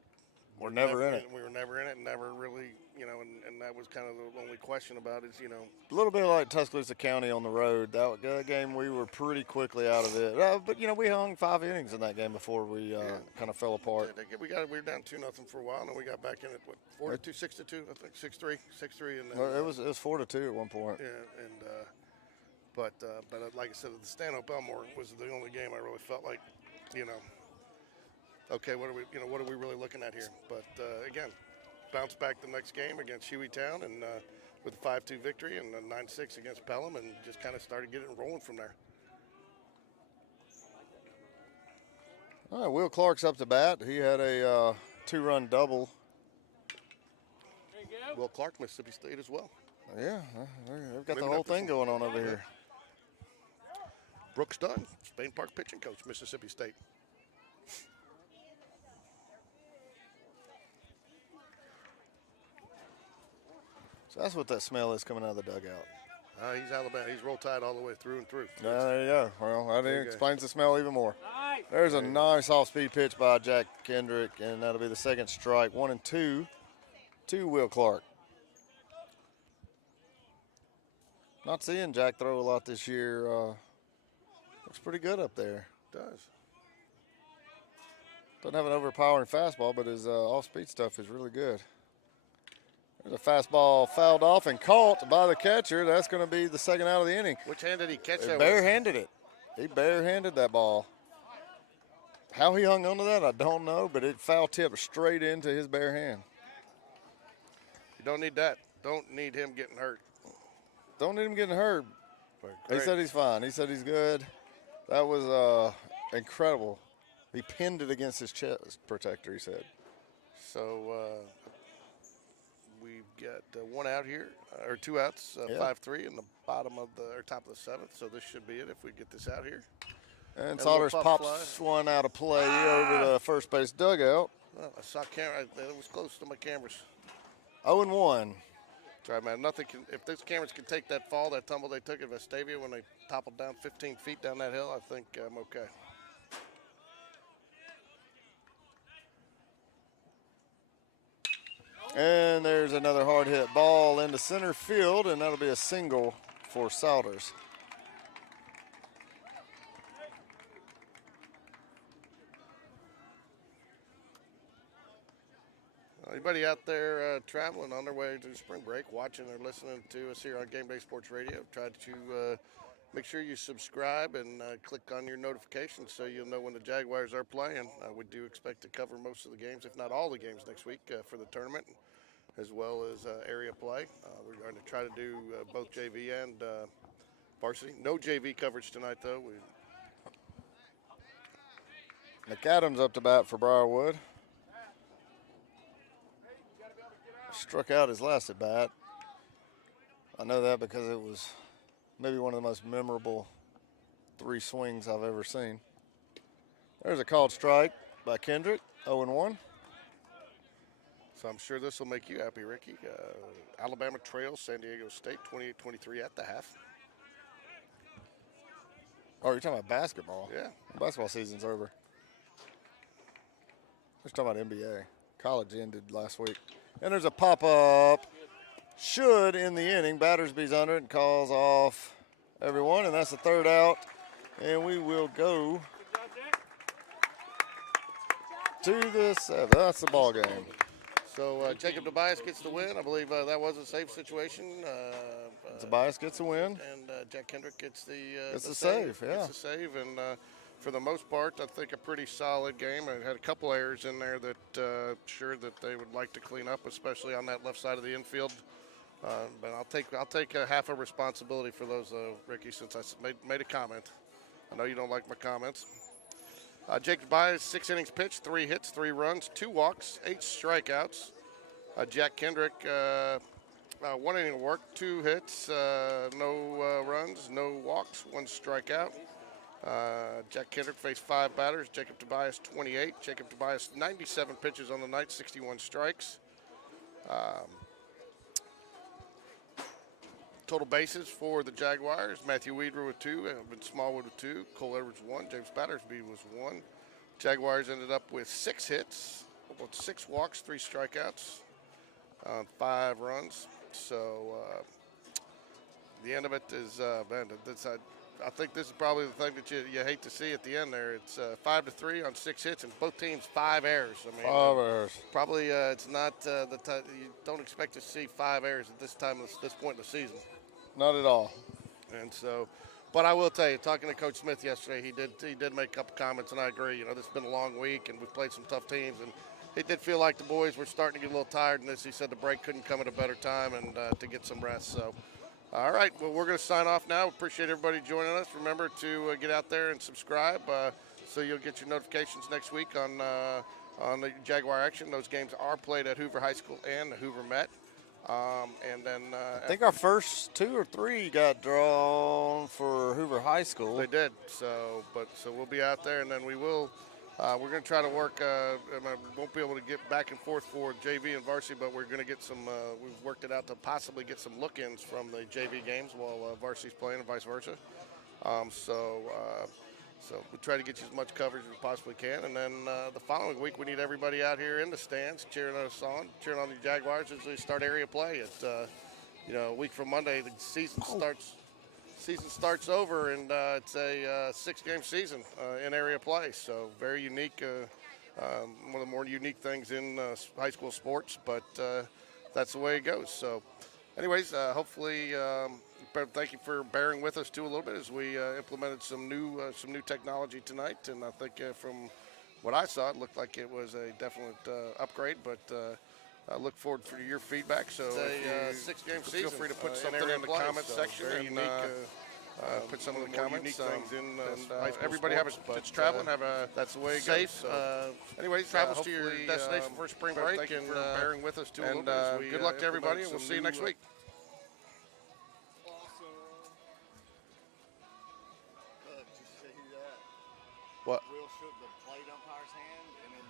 were never in it. We were never in it and never really, and that was kind of the only question about it is, A little bit like Tuscaloosa County on the road. That game, we were pretty quickly out of it. But, we hung 5 innings in that game before we kind of fell apart. Yeah, we were down 2-0 for a while, and then we got back in it, 4-2, 6-2, I think, 6-3. And then, it was 4-2 at one point. Yeah, and But like I said, the Stanhope Elmore was the only game I really felt like, okay, what are we really looking at here? But again, bounced back the next game against Hueytown and with a 5-2 victory and a 9-6 against Pelham, and just kind of started getting it rolling from there. All right, Will Clark's up to bat. He had a 2-run double. Will Clark, Mississippi State as well. Yeah, they've got the whole thing going on over here. Brooks Dunn, Spain Park pitching coach, Mississippi State. So that's what that smell is coming out of the dugout. He's Alabama. He's Roll Tide all the way through and through. There you go. Well, that explains the smell even more. There's a nice off-speed pitch by Jack Kendrick, and that'll be the second strike. 1-2 to Will Clark. Not seeing Jack throw a lot this year. Looks pretty good up there. Does. Doesn't have an overpowering fastball, but his off-speed stuff is really good. There's a fastball fouled off and caught by the catcher. That's going to be the second out of the inning. Which hand did he catch that with? Barehanded it. He barehanded that ball. How he hung onto that, I don't know, but it foul tipped straight into his bare hand. You don't need that. Don't need him getting hurt. Don't need him getting hurt. He said he's fine. He said he's good. That was incredible. He pinned it against his chest protector, he said. So we've got one out here, or 2 outs, 5-3 in the bottom of the, or top of the 7th. So this should be it if we get this out here. And Saunders pops one out of play over the first base dugout. Well, I saw camera. It was close to my cameras. 0-1. That's right, man. Nothing can. If these cameras can take that fall, that tumble they took at Vestavia when they toppled down 15 feet down that hill, I think I'm okay. And there's another hard hit ball into center field, and that'll be a single for Saunders. Anybody out there traveling on their way to spring break, watching or listening to us here on Game Day Sports Radio, try to make sure you subscribe and click on your notifications so you'll know when the Jaguars are playing. We do expect to cover most of the games, if not all the games next week for the tournament, as well as area play. We're going to try to do both JV and varsity. No JV coverage tonight, though. McAdams up to bat for Briarwood. Struck out his last at bat. I know that because it was maybe one of the most memorable 3 swings I've ever seen. There's a called strike by Kendrick, 0-1. So I'm sure this will make you happy, Ricky. Alabama trails San Diego State 28-23 at the half. Oh, you're talking about basketball? Yeah. Basketball season's over. We're talking about NBA. College ended last week. And there's a pop-up. Should in the inning. Battersby's under it and calls off everyone. And that's the 3rd out. And we will go to the 7th. That's the ball game. So Jacob Tobias gets the win. I believe that was a safe situation. Tobias gets a win. And Jack Kendrick gets the save. Yeah. Gets the save. And for the most part, I think a pretty solid game. I had a couple errors in there that sure that they would like to clean up, especially on that left side of the infield. But I'll take a half of responsibility for those, Ricky, since I made a comment. I know you don't like my comments. Jake Tobias, 6 innings pitched, 3 hits, 3 runs, 2 walks, 8 strikeouts. Jack Kendrick, 1 inning of work, 2 hits, no runs, no walks, 1 strikeout. Jack Kendrick faced 5 batters. Jacob Tobias, 28. Jacob Tobias, 97 pitches on the night, 61 strikes. Total bases for the Jaguars: Matthew Weeder with 2, Evan Smallwood with 2, Cole Edwards 1, James Battersby was 1. Jaguars ended up with 6 hits, 6 walks, 3 strikeouts, 5 runs. So the end of it is, man, I think this is probably the thing that you hate to see at the end there. It's 5-3 on 6 hits, and both teams 5 errors. I mean, 5 errors. Probably it's not the time you don't expect to see 5 errors at this point in the season. Not at all. And so, but I will tell you, talking to Coach Smith yesterday, he did make a couple comments, and I agree. You know, this has been a long week, and we've played some tough teams, and it did feel like the boys were starting to get a little tired in this. He said the break couldn't come at a better time and to get some rest. So, all right, well, we're going to sign off now. Appreciate everybody joining us. Remember to get out there and subscribe so you'll get your notifications next week on the Jaguar action. Those games are played at Hoover High School and the Hoover Met. And then I think our first 2 or 3 got drawn for Hoover High School. They did. So we'll be out there, and then we will. We're going to try to work. We won't be able to get back and forth for JV and varsity, but we're going to get some. We've worked it out to possibly get some look-ins from the JV games while varsity's playing, and vice versa. So we'll try to get you as much coverage as we possibly can. And then the following week, we need everybody out here in the stands cheering us on, cheering on the Jaguars as they start area play. A week from Monday, the season starts over, and it's a 6-game season in area play. So very unique, one of the more unique things in high school sports, but that's the way it goes. So anyways, hopefully thank you for bearing with us too a little bit as we implemented some new technology tonight, and I think from what I saw, it looked like it was a definite upgrade. But I look forward to your feedback. So it's a 6-game season. Feel free to put something in the comments section. Very unique. Put some of the comments things in. Everybody that's traveling, that's the way it goes. So, anyways, travels to your destination for spring break, thank you for bearing with us too a little bit. Good luck to everybody, and we'll see you next week. What? Will shook the plate umpire's hand, and then